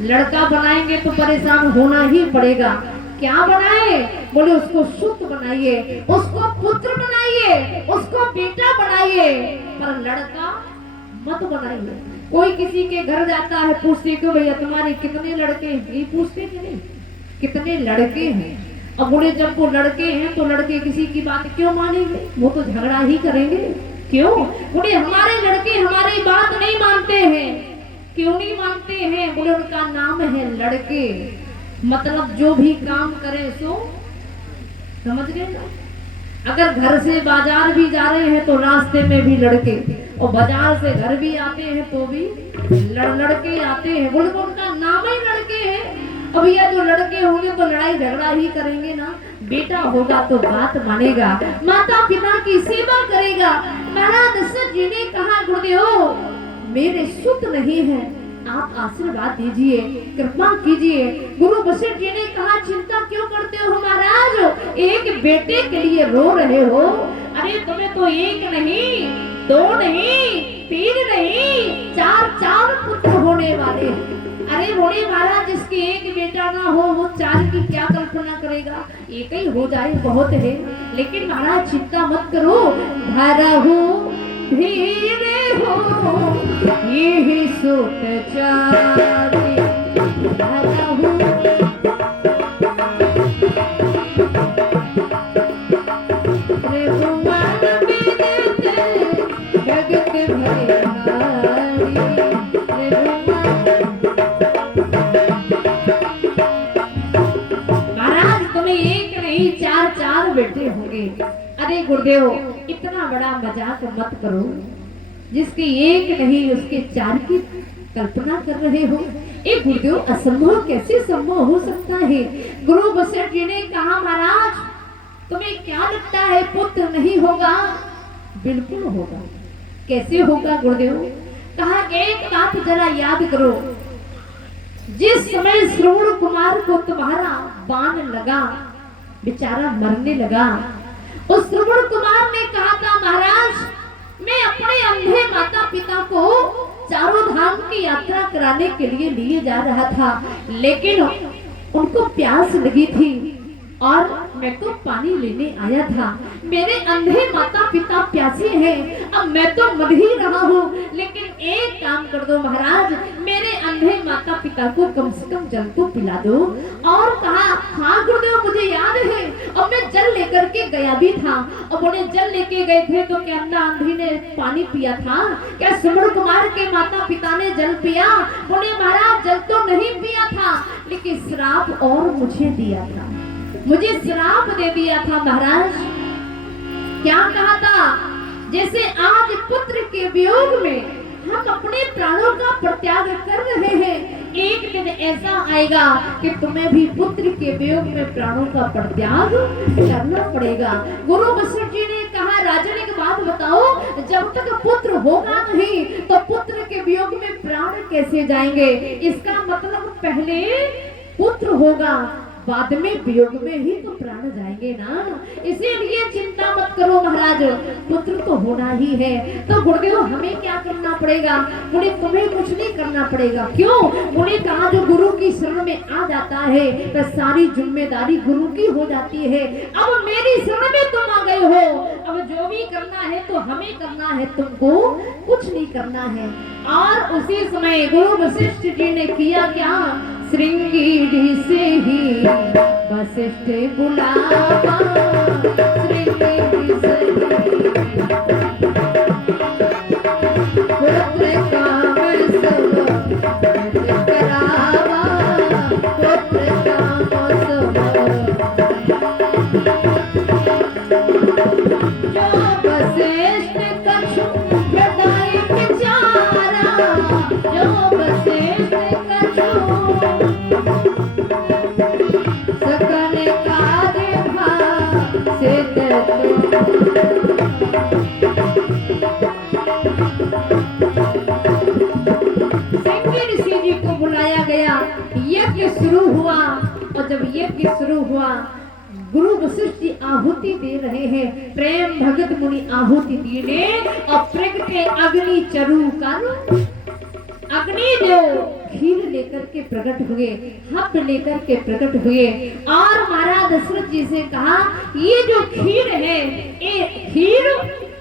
लड़का बनाएंगे तो परेशान होना ही पड़ेगा। क्या बनाए, बोले उसको सुत बनाइए, उसको पुत्र बनाइए, उसको बेटा बनाइए, पर लड़का मत बनाइए। कोई किसी के घर जाता है पूछते क्यों भैया तुम्हारे कितने लड़के हैं, ये पूछते कि नहीं कितने लड़के हैं। अब बोले जब वो लड़के हैं तो लड़के किसी की बात क्यों मानेंगे, वो तो झगड़ा ही करेंगे। क्यों, बोले हमारे लड़के हमारी बात नहीं मानते हैं। क्यों नहीं मानते हैं, बोले उनका नाम है लड़के, मतलब जो भी काम करे सो, समझ गए ना। अगर घर से बाजार भी जा रहे हैं तो रास्ते में भी लड़के, और बाजार से घर भी आते हैं तो भी लड़के आते हैं, बोले तो उनका नाम ही लड़के है। अब ये जो लड़के होंगे तो लड़ाई झगड़ा ही करेंगे ना, बेटा होगा तो बात मानेगा, माता पिता की सेवा करेगा। महाराज दशरथ जी ने कहा गुरुदेव मेरे सुत नहीं है, आप आशीर्वाद दीजिए, कृपा कीजिए। गुरु वशिष्ठ जी ने कहा चिंता क्यों करते हो महाराज, एक बेटे के लिए रो रहे हो। अरे तुम्हें तो एक नहीं, दो नहीं, तीन नहीं, चार पुत्र होने वाले। अरे बोले महाराज जिसके एक बेटा ना हो वो चार की क्या कल्पना करेगा, एक ही हो जाए बहुत है। लेकिन महाराज चिंता मत करो, भरहु धीरे हो ये सुत चारि, भरहु त्रिभुवन विदित जगत भयहारी, महाराज तुम्हें एक नहीं चार बेटे होंगे। अरे गुरुदेव इतना बड़ा मजाक मत करो, जिसके एक नहीं उसके चार की कल्पना कर रहे हो। एक गुरुदेव असंभव कैसे संभव हो सकता है। गुरु वशिष्ठ जी ने कहा महाराज तुम्हें क्या लगता है पुत्र नहीं होगा, बिल्कुल होगा। कैसे होगा गुरुदेव, कहा एक बात जरा याद करो, जिस समय श्रवण कुमार को तुम्हारा बाण लगा, बेचारा मरने लगा, उस श्रवण कुमार ने कहा था महाराज मैं अपने अंधे माता पिता को चारों धाम की यात्रा कराने के लिए लिए जा रहा था, लेकिन उनको प्यास लगी थी और मैं तो पानी लेने आया था। मेरे अंधे माता पिता प्यासे हैं, अब मैं तो मर ही रहा हूँ, लेकिन एक काम कर दो महाराज, मेरे अंधे माता पिता को कम से कम जल को पिला दो। और कहा हाँ गुरुदेव मुझे याद है, और मैं जल लेकर के गया भी था। और बोले जल लेके गए थे तो क्या अंधा अंधी ने पानी पिया था, क्या श्रवण कुमार के माता पिता ने जल पिया? बोले महाराज जल तो नहीं पिया था, लेकिन श्राप और मुझे दिया था, मुझे श्राप दे दिया था महाराज। क्या कहा था, जैसे आज पुत्र के वियोग में हम अपने प्राणों का परित्याग कर रहे हैं, एक दिन ऐसा आएगा कि तुम्हें भी पुत्र के वियोग में प्राणों का परित्याग करना पड़ेगा। गुरु वशिष्ठ जी ने कहा राजन एक बात बताओ, जब तक पुत्र होगा नहीं तो पुत्र के वियोग में प्राण कैसे जाएंगे? इसका मतलब पहले पुत्र होगा, बाद में वियोग में ही तो प्राण जाएंगे ना। इसीलिए चिंता मत करो महाराज, पुत्र तो होना ही है। तो गुरुदेव हमें क्या करना पड़ेगा? बोले तुम्हें कुछ नहीं करना पड़ेगा। क्यों? बोले कहा जो गुरु की शरण में आ जाता है तो सारी जिम्मेदारी गुरु की हो जाती है। अब मेरी शरण में तुम आ गए हो, अब जो भी करना है तो हमें करना है, तुमको कुछ नहीं करना है। और उसी समय गुरु वशिष्ठ जी ने किया क्या? श्रृंगी से ही वशिष्ठ बुलावा, श्रृंगी से पुत्र काम सब करावा, पुत्र काम सब जो वशिष्ठ कछु हृदय विचारा, जो वशिष्ठ कछु सकल कार्य सिद्ध ऋषि जी को बुलाया गया, यज्ञ शुरू हुआ। और जब यज्ञ शुरू हुआ, गुरु वशिष्ठ जी आहुति दे रहे हैं। प्रेम भगत मुनि आहुति दिए और प्रगटे अग्नि चरु कर अग्नि देव खीर लेकर के प्रकट हुए, हब लेकर के प्रकट हुए। और महाराज दशरथ जी से कहा ये जो खीर है, ये खीर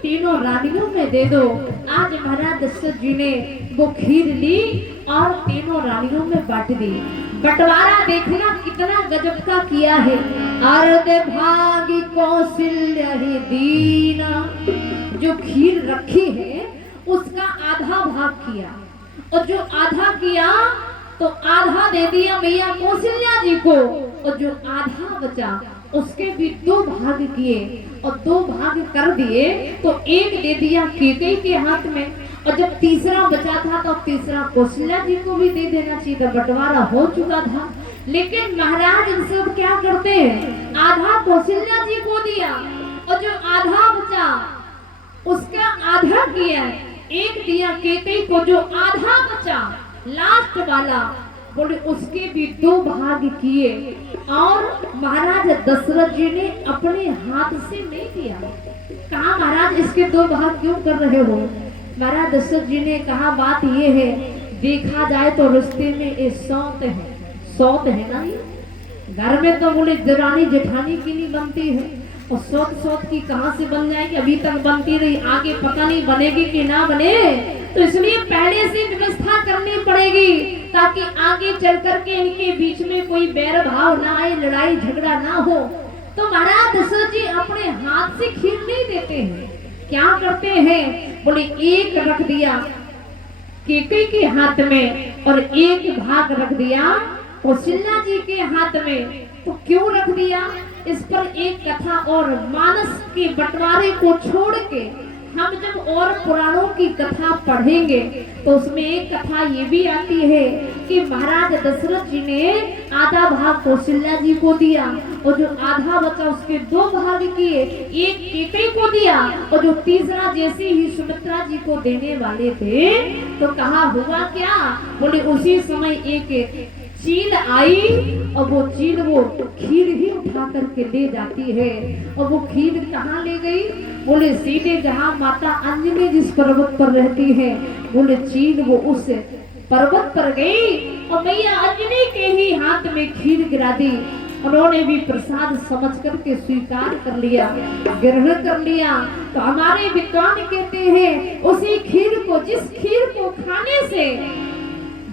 तीनों रानियों में दे दो। आज महाराज दशरथ जी ने वो खीर ली और तीनों रानियों में बांट दी। बंटवारा देखना कितना गजब का किया है। अर्ध भागी कौशल्य ही दीना, जो खीर रखी है उसका आधा भाग किया, और जो आधा किया तो आधा दे दिया मैया कौशल्या जी को, और जो आधा बचा उसके भी दो भाग किए और दो भाग कर दिए। तो एक दे दिया केकई के हाथ में, और जब तीसरा बचा था तो तीसरा कौशल्या जी को भी दे देना चाहिए, बंटवारा हो चुका था। लेकिन महाराज इन सब क्या करते हैं, आधा कौशल्या जी को दिया और जो आधा बचा उसका आधा किया, एक दिया केकई को, जो आधा बचा लास्ट वाला बोले उसके भी दो भाग किए। और महाराज दशरथ जी ने अपने हाथ से नहीं दिया। कहा महाराज इसके दो भाग क्यों कर रहे हो? महाराज दशरथ जी ने कहा बात ये है, देखा जाए तो रिश्ते में ये सौत है, सौत है ना। ये घर में तो बोले दरानी जेठानी की नहीं बनती है, और सौत सौत की कहां से बन जाएगी? अभी तक बनती रही, आगे पता नहीं बनेगी कि ना बने। तो इसलिए पहले से व्यवस्था करनी पड़ेगी ताकि आगे चल करके इनके बीच में कोई बैर भाव ना आए, लड़ाई झगड़ा ना हो। तो महाराज दशरथ जी अपने हाथ से खीर नहीं देते हैं, क्या करते हैं? बोले एक रख दिया केकई के हाथ में और एक भाग रख दिया कौशल्या जी के हाथ में। तो क्यों रख दिया? इस पर एक कथा और, मानस के बंटवारे को छोड़ के हम जब और पुराणों की कथा पढ़ेंगे तो उसमें एक कथा ये भी आती है कि महाराज दशरथ जी ने आधा भाग कौशल्या जी को दिया और जो आधा बचा उसके दो भाग किए, एक केकई को दिया और जो तीसरा जैसे ही सुमित्रा जी को देने वाले थे तो कहा हुआ क्या? बोले उसी समय एक चील आई और वो चील वो खीर ही उठा करके ले जाती है। और वो खीर कहाँ ले गई? बोले सीधे जहाँ माता अंजनी जिस पर्वत पर रहती है, बोले चील वो उस पर्वत पर गई और मैया अंजनी के ही हाथ में खीर गिरा दी। उन्होंने भी प्रसाद समझ करके स्वीकार कर लिया, ग्रहण कर लिया। तो हमारे विद्वान कहते हैं उसी खीर को, जिस खीर को खाने से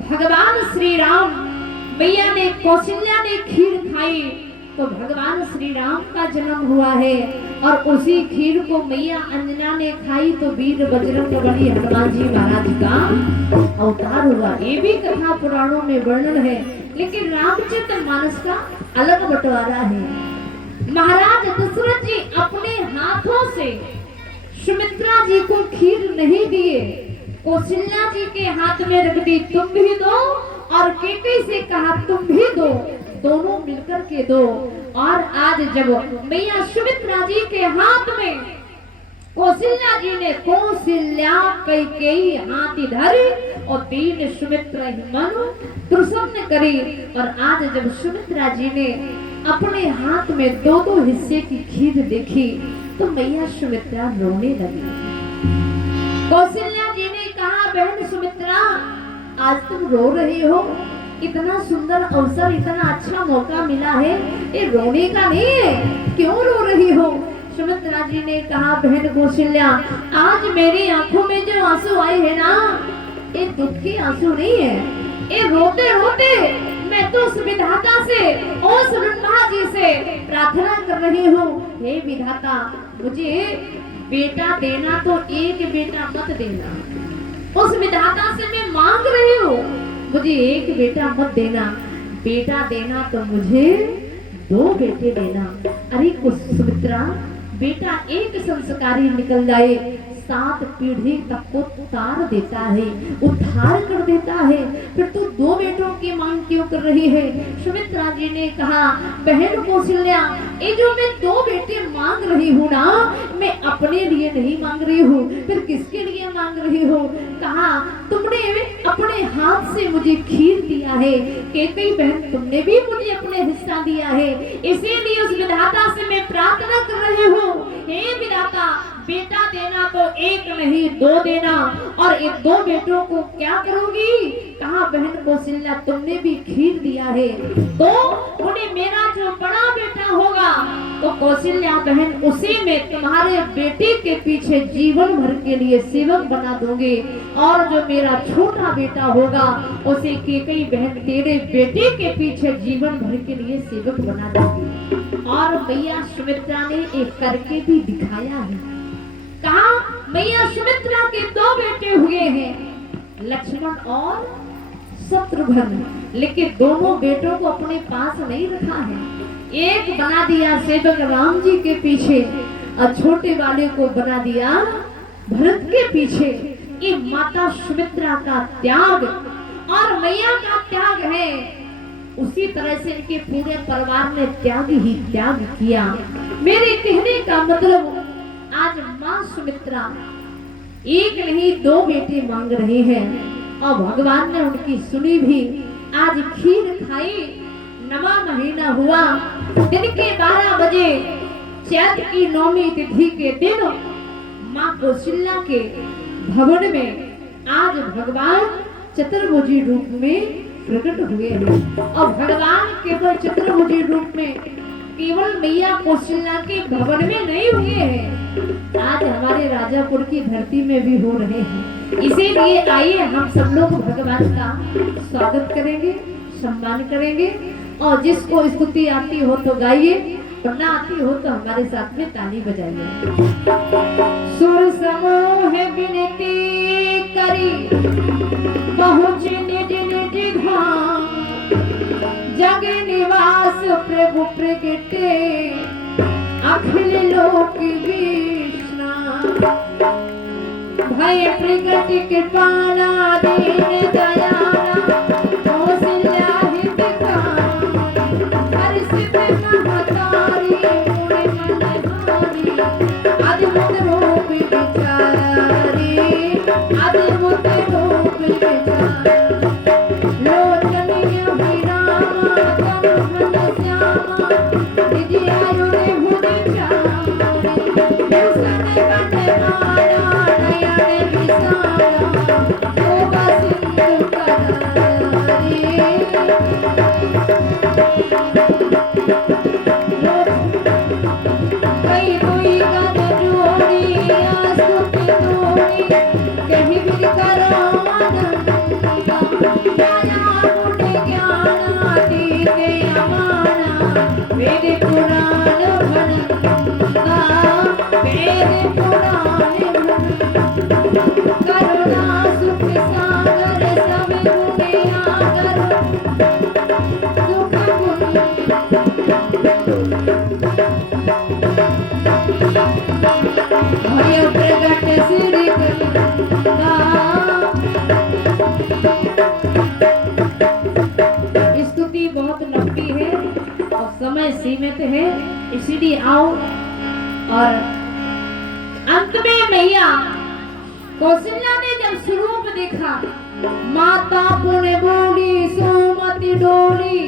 भगवान श्री राम, मैया ने कौशल्या ने खीर खाई तो भगवान श्री राम का जन्म हुआ है, और उसी खीर को मैया अंजना ने खाई तो वीर बजरंगबली हनुमान जी महाराज का अवतार हुआ। ये भी कथा पुराणों में वर्णन है, लेकिन रामचरित मानस का अलग बंटवारा है। महाराज दशरथ जी अपने हाथों से सुमित्रा जी को खीर नहीं दिए, कौशल्या जी के हाथ में रख दी, तुम भी दो, और केकई से कहा तुम भी दो, दोनों मिलकर के दो। और आज जब मैया सुमित्रा जी के हाथ में कौशल्या जी ने कौशल्या कैकेयी हाथ इधर और दीन सुमित्रा ही मन प्रसन्न करे। और आज जब सुमित्रा जी ने अपने हाथ में दो दो हिस्से की खीर देखी तो मैया सुमित्रा रोने लगी। कौशल्या जी ने कहा, बहन सुमित्रा आज तुम रो रही हो, इतना सुंदर अवसर, इतना अच्छा मौका मिला है, ये रोने का नहीं है, क्यों रो रही हो? सुमित्रा जी ने कहा, बहन कौशल्या आज मेरी आंखों में जो आंसू आए हैं ना, ये दुख के आंसू नहीं है, ये रोते रोते मैं तो उस विधाता से, उस ब्रह्मा जी से प्रार्थना कर रही हूँ, हे विधाता मुझे बेटा देना तो एक बेटा मत देना। उस विधाता से मैं मांग रही हूँ, मुझे एक बेटा मत देना, बेटा देना तो मुझे दो बेटे देना। अरे सुमित्रा बेटा एक संस्कारी निकल जाए, 7 पीढ़ी तक को तार देता है, उद्धार कर देता है, फिर तू दो बेटों की मांग क्यों कर रही है? सुमित्रा जी ने कहा, बहन कौशल्या ये जो मैं दो बेटे मांग रही हूँ ना, मैं अपने लिए नहीं मांग रही हूँ, फिर किसके लिए मांग रही हूँ? कहा तुमने अपने हाथ से मुझे खीर दिया है, कहती बहन तुमने भी मुझे अपने हिस्सा दिया है, इसीलिए उस विधाता से मैं प्रार्थना कर रही हूँ, हे विधाता बेटा देना तो एक नहीं दो देना, और इन दो बेटों को क्या करोगी? कहा बहन कौशल्या तुमने भी खीर दिया है तो उन्हें मेरा जो बड़ा बेटा होगा तो कौशल्या बहन उसे मैं तुम्हारे बेटे के पीछे जीवन भर के लिए सेवक बना दूंगी, और जो मेरा छोटा बेटा होगा उसे केकई बहन तेरे बेटे के पीछे जीवन भर के लिए सेवक बना दूंगी। और मैया सुमित्रा ने एक करके भी दिखाया है। कहा मैया सुमित्रा के दो बेटे हुए हैं, लक्ष्मण और शत्रुघ्न, लेकिन दोनों बेटों को अपने पास नहीं रखा है। एक बना दिया सेवक राम जी के पीछे और छोटे वाले को बना दिया भरत के पीछे। ये माता सुमित्रा का त्याग और मैया का त्याग है, उसी तरह से इनके पूरे परिवार ने त्याग ही त्याग किया। मेरे कहने का मतलब आज माँ सुमित्रा एक नहीं दो बेटे मांग रहे हैं और भगवान ने उनकी सुनी भी। आज खीर खाई, 9वां महीना हुआ, दिन के 12 बजे चैत की 9वीं तिथि के दिन माँ कौशल्या के भवन में आज भगवान चतुर्भुजी रूप में प्रकट हुए हैं। और भगवान केवल चतुर्भुजी रूप में केवल मैया कौशल्या के भवन में नहीं हुए हैं, आज हमारे राजापुर की धरती में भी हो रहे हैं। इसीलिए आइए हम सब लोग भगवान का स्वागत करेंगे, सम्मान करेंगे, और जिसको स्तुति आती हो तो गाइए, और ना आती हो तो हमारे साथ में ताली बजाइए। सुर समूह विनती करी पहुँच निज निज धाम, जग निवास प्रभु प्रगटे अखिल लोक विश्राम। भय प्रगट कृपाला दीन दयाला कौशल्या हितकारी, हर्षित महतारी मुनि मनहारी, अद्भुत रूप विचारी, अद्भुत रूप विचारी। स्तुति बहुत लंबी है और समय सीमित है, इसीलिए आओ। और अंत में मैया कौशल्या ने जब स्वरूप देखा, माता पुण्य बोली सोमति डोली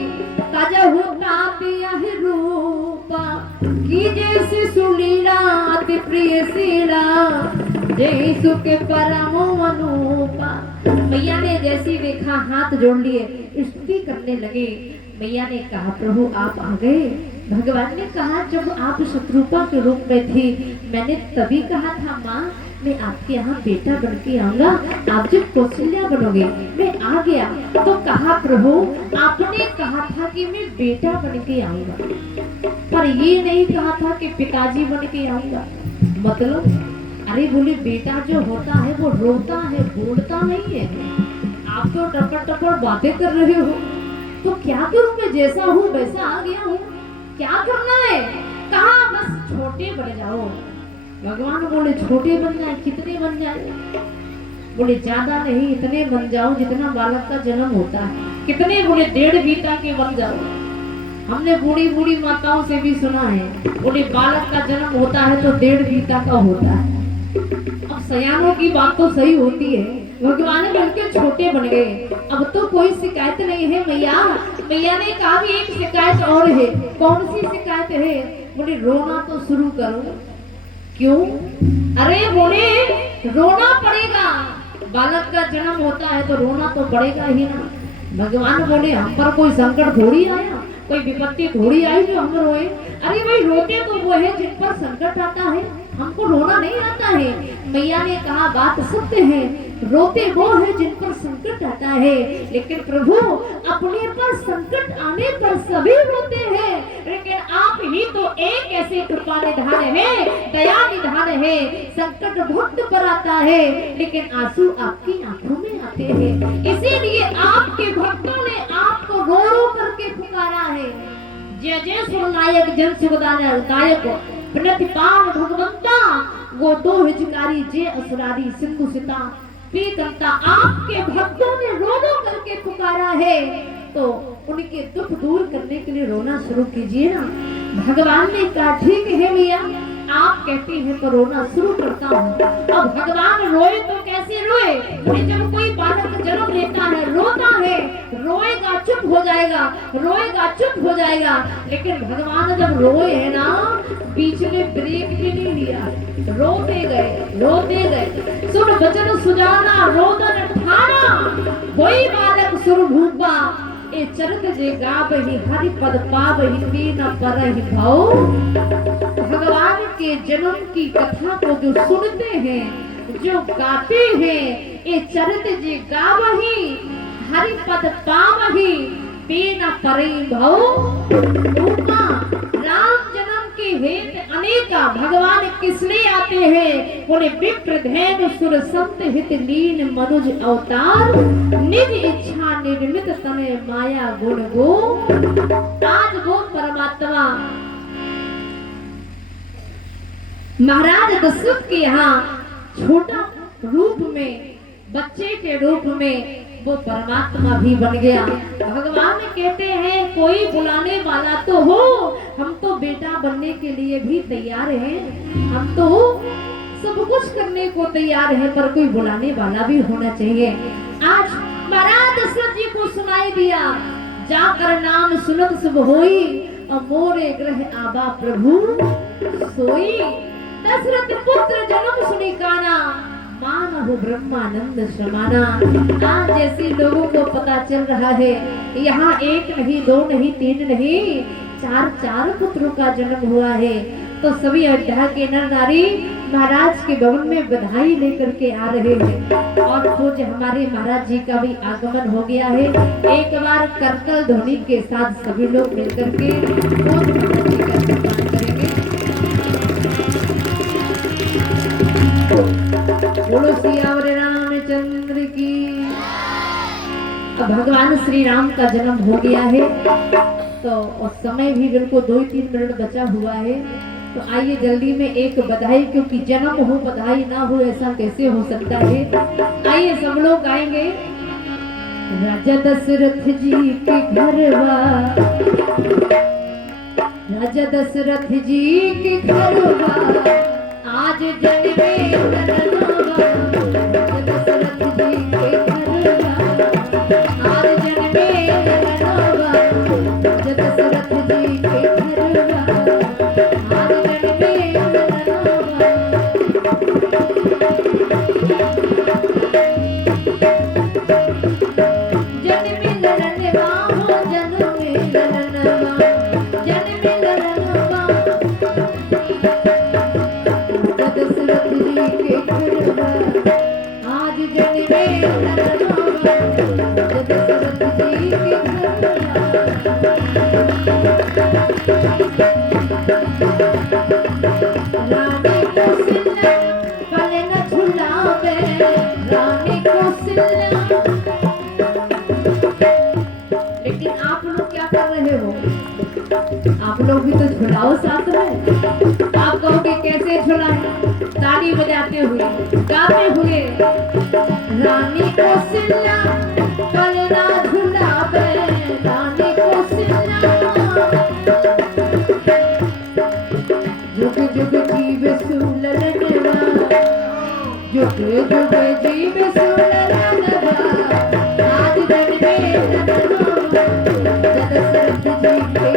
तजहु ताति यहि रूपा की जैसे सुलीला अति प्रिय शीला जय सुख परम अनुपा। मैया ने जैसी देखा हाथ जोड़ लिए स्तुति करने लगे। मैया ने कहा प्रभु आप आ गए। भगवान ने कहा जब आप शत्रुपा के रूप में थी मैंने तभी कहा था माँ मैं आपके यहाँ बेटा बन के आऊंगा, आप जब कौशल्या बनोगे मैं आ गया। तो कहा प्रभु आपने कहा था कि मैं बेटा बन के आऊंगा, पर ये नहीं कहा था कि पिताजी बन के आऊंगा। मतलब अरे बोले बेटा जो होता है वो रोता है बोलता नहीं है। आप तो टपर टपर बातें कर रहे हो, तो क्या करूं मैं, जैसा हूँ वैसा आ गया हूँ, क्या करना है। कहा बस छोटे बन जाओ। भगवान बोले छोटे बन जाए, कितने बन जाए। बोले ज्यादा नहीं, इतने बन जाओ जितना बालक का जन्म होता है। कितने? बोले 1.5 बीता के बन जाओ। हमने बूढ़ी बूढ़ी माताओं से भी सुना है, बोले बालक का जन्म होता है तो 1.5 बीता का होता है। अब सयानों की बात तो सही होती है। भगवान बनके छोटे बन गए। अब तो कोई शिकायत नहीं है मैया। मैया ने कहा भी एक शिकायत और है। कौन सी शिकायत है? बोले रोना तो शुरू करो। क्यों? अरे बोले रोना पड़ेगा, बालक का जन्म होता है तो रोना तो पड़ेगा ही ना। भगवान बोले हम पर कोई संकट थोड़ी आया, कोई विपत्ति थोड़ी आई जो हम रोए। अरे भाई रोते तो वो है जिन पर संकट आता है, हमको रोना नहीं आता है। मैया ने कहा बात सत्य है, रोते वो है जिन पर संकट आता है, लेकिन प्रभु अपने पर संकट आने पर सभी रोते हैं, लेकिन आप ही तो एक ऐसे कृपा निधान है, दया निधान है। संकट भक्त पर आता है लेकिन आंसू आपकी आंखों में आते हैं। इसीलिए आपके भक्तों ने आपको रो रो करके पुकारा है। जय जय सुरनायक जन सुखदायक प्रणति पावन भगवंता वो दो हिजकारी जय असुरारी सिंधु सिता पीतमता। आपके भक्तों ने रो रो करके पुकारा है तो उनके दुख दूर करने के लिए रोना शुरू कीजिए ना। भगवान ने कहा ठीक है मैया, आप कहते हैं तो रोना शुरू करता हूँ। अब भगवान रोए तो कैसे रोए? जब कोई बालक जन्म लेता है रोता है, रोएगा चुप हो जाएगा, रोएगा चुप हो जाएगा, लेकिन भगवान जब रोए है ना बीच में ब्रेक भी नहीं लिया, रोते गए रोते गए। सुन वचन सुजाना रोदन ठाना वही बालक सुर भूपा ए चरित जे गावहि हरि पद पावहि तीन परहि भव। भगवान के जन्म की कथा को जो सुनते हैं, जो गाते हैं, ए चरित जे गावहि हरि पद पावहि तीन परहि भव। राम जन्म के हेत अनेका भगवान किस लिए आते हैं? बोले विप्र धैर्य सुर संत हित लीन मनुज अवतार निज इच्छा निर्मित तने माया गुण गो। आज वो परमात्मा महाराज दशरथ के यहाँ छोटा रूप में, बच्चे के रूप में वो परमात्मा भी बन गया। भगवान कहते हैं कोई बुलाने वाला तो हो, हम तो बेटा बनने के लिए भी तैयार हैं, हम तो सब कुछ करने को तैयार है, पर कोई बुलाने वाला भी होना चाहिए। आज महाराज दशरथ जी को सुनाई दिया, जाकर नाम सुनत सब होई और मोरे ग्रह आबा प्रभु सोई। दशरथ पुत्र जन्म सुनी काना मानव ब्रह्मानंद समाना। आज जैसे लोगों को पता चल रहा है यहाँ 1 नहीं 2 नहीं 3 नहीं 4 पुत्रों का जन्म हुआ है, तो सभी अयोध्या के नर नारी महाराज के भवन में बधाई लेकर के आ रहे हैं। और पूज्य हमारे महाराज जी का भी आगमन हो गया है। एक बार करतल ध्वनि के साथ सभी लोग मिलकर के पूज्य महाराज जी का सम्मान करेंगे। बोलो सियावर रामचंद्र की। अब भगवान श्री राम का जन्म हो गया है, तो और समय भी बिल्कुल 2-3 मिनट बचा हुआ है, तो आइए जल्दी में एक बधाई, क्योंकि जन्म हो बधाई ना हो ऐसा कैसे हो सकता है। आइए सब लोग गाएंगे। राजा दशरथ जी के घरवा, राजा दशरथ जी के घरवा आज जन्मे राजा दशरथ जी के घरवा लेकिन आप लोग क्या कर रहे हो? आप लोग भी तो झुलाओ साथ में। आप कहोगे कैसे झुलाएं? ताली बजाते हुए, गाते हुए। रानी कौशल्या पलना झुलावे, रानी कौशल्या जुग जुग जीव सुललनवा, जुग जुग जीव सुललनवा, आज जग में रतनवा, दशरथ जी के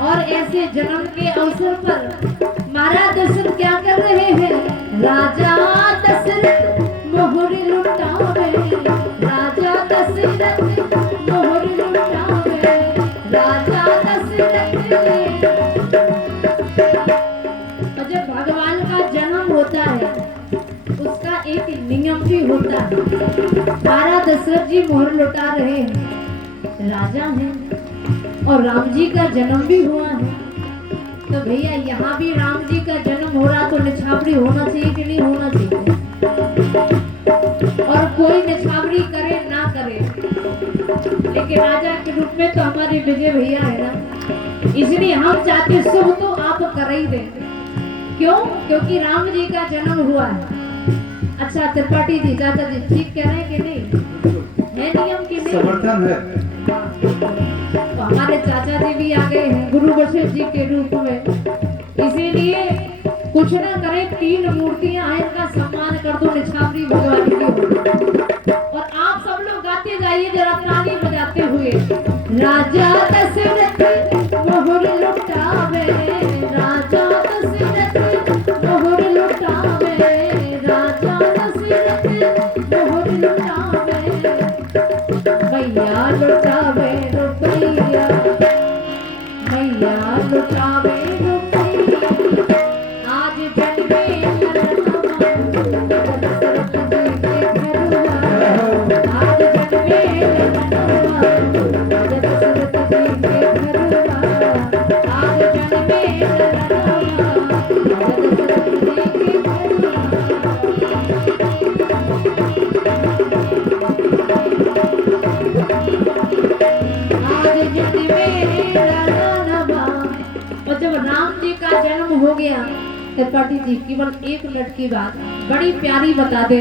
और ऐसे जन्म के अवसर पर महाराज दशरथ क्या कर रहे हैं? राजा दशरथ मोहर लुटावे, राजा दशरथ मोहर लुटावे, राजा दशरथ। और जब भगवान का जन्म होता है उसका एक नियम भी होता है। महाराज दशरथ जी मोहर लुटा रहे हैं, राजा हैं और राम जी का जन्म भी हुआ है, तो भैया यहाँ भी राम जी का जन्म हो रहा तो निछावरी होना चाहिए कि नहीं होना चाहिए? और कोई निछावरी करे ना करे, लेकिन राजा के रूप में तो हमारे विजय भैया है ना, इसलिए हम चाहते शुभ तो आप कर ही दें। क्यों? क्योंकि राम जी का जन्म हुआ है। अच्छा त्रिपाठी जी, चाचा जी ठीक कह रहे हैं कि नहीं? है नियम की नहीं? समर्थन है। तो हमारे चाचा जी भी आ गए हैं गुरु वशिष्ठ जी के रूप में, इसीलिए कुछ ना करे, 3 मूर्तियां हैं, इनका सम्मान कर दो निछावरी भगवान की। और आप सब लोग गाते जाइए जरा ताली बजाते हुए। राजा दशरथ मोहर लुटावे, राजा दशरथ मोहर लुटावे, राजा दशरथ मोहर लुटावे, मैया लुटावे रुपैया, मैया लुटावे रुपैया, आज जन्मे नरनवा, दशरथ जी के घरवा, आज जन्मे नरनवा, दशरथ जी के घरवा, आज जन्मे नरनवा, दशरथ जी के घरवा। और जब राम जी का जन्म हो गया, त्रिपाठी जी केवल 1 मिनट की बात बड़ी प्यारी बता दे।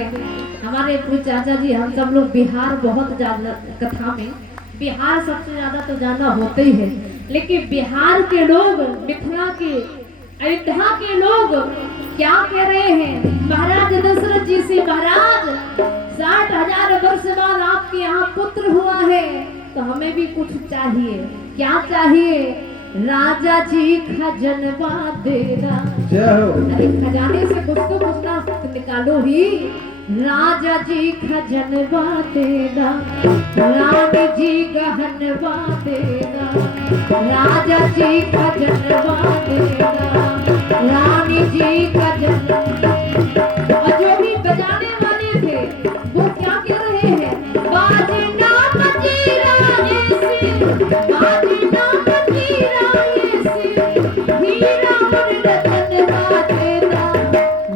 हमारे पूरे चाचा जी, हम सब लोग बिहार बहुत ज्यादा कथा में, बिहार सबसे ज्यादा तो जाना होते ही है, लेकिन बिहार के लोग, मिथिला के, अयोध्या के लोग क्या कह रहे हैं महाराज दशरथ जी से? महाराज 60,000 वर्ष बाद आपके यहाँ पुत्र हुआ है, तो हमें भी कुछ चाहिए। क्या चाहिए? राजा जी खजनवा देना। अरे खजाने से कुछ तो कुछ ना निकालो ही। राजा जी खजनवा देना, रानी जी गहनवा देना, राजा जी खजनवा देना, रानी जी खजनवा। और जो भी बजाने वाले थे वो क्या कह रहे हैं? बाजना बजीरा ऐसे, बाजना बजीरा ऐसे, हीरा और रतनवा देना,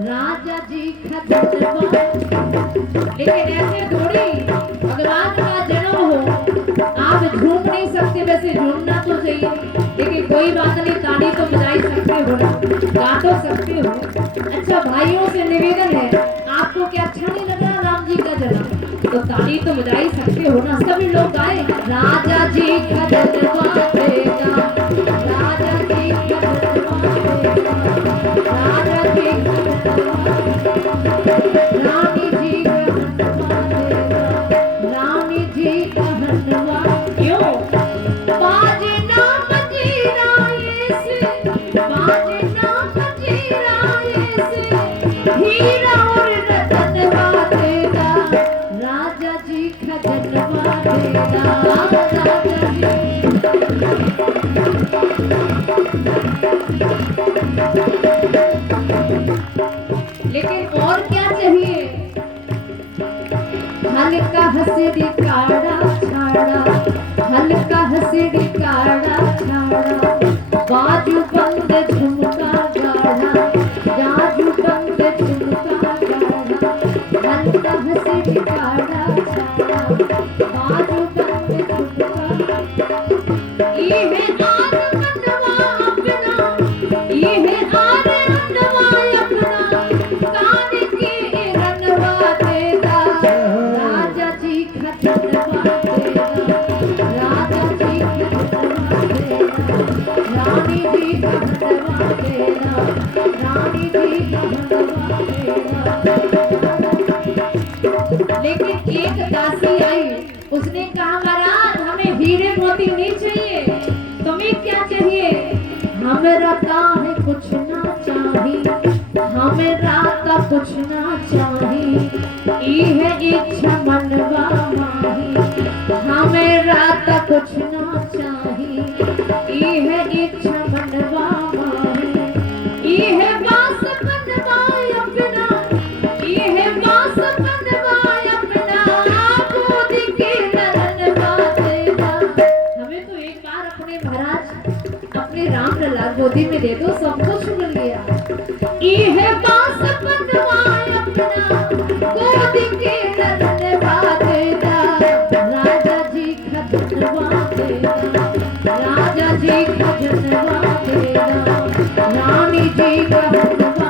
राजा जी खजनवा। लेकिन ऐसे थोड़ी भगवान का जन्म हो, आप झूम नहीं सकते, वैसे झूमना तो चाहिए, लेकिन कोई बात नहीं, ताली तो बजा ही सकते हो ना, गा तो सकते हो। अच्छा भाइयों से निवेदन है, आपको क्या अच्छा नहीं लग रहा राम जी का जन्म? तो ताली तो बजा ही सकते हो ना, सभी लोग गाए। राजा जी खजनवा देना, राजा जी खजनवा देना, राजा जी खजनवा, रानी जी गहनवा देना, रानी जी गहनवा हल्का हसीड़ी काड़ा छाड़ा बाजू बंद झुमका गाढ़ा जाजू बंद झुमका गाढ़ा हल्का हसीड़ी काड़ा छाड़ा बाजू बंद झुमका ये है आर मनवा अपना ये है आर मनवा अपना कान के रनवा तेरा राजा जी खजनवा तेरा राजा जी खजनवा तेरा रानी जी खजनवा तेरा रानी जी खजनवा तेरा। लेकिन एक दासी आई, उसने कहा महाराज हमें हीरे मोती नहीं चाहिए, तुम्हें क्या चाहिए? हमरा काहे कुछ ना चाहिए, हमरा का कुछ ना चाहिए, ई है इच्छा मनवा माही, हमरा का कुछ ना चाहिए, ई है इच्छा मनवा माही, ई है बास मनवा अपना, ई है बास मनवा अपना, गोद के नरनवा तेरा। हमें तो एक बार अपने महाराज अपने राम लला गोदी में दे दो, सब कुछ मिल गया। ई है बास मनवा अपना, गोद के नरनवा तेरा, राजा जी खजनवा तेरा, राजा जी खजनवा तेरा, रानी जी खजनवा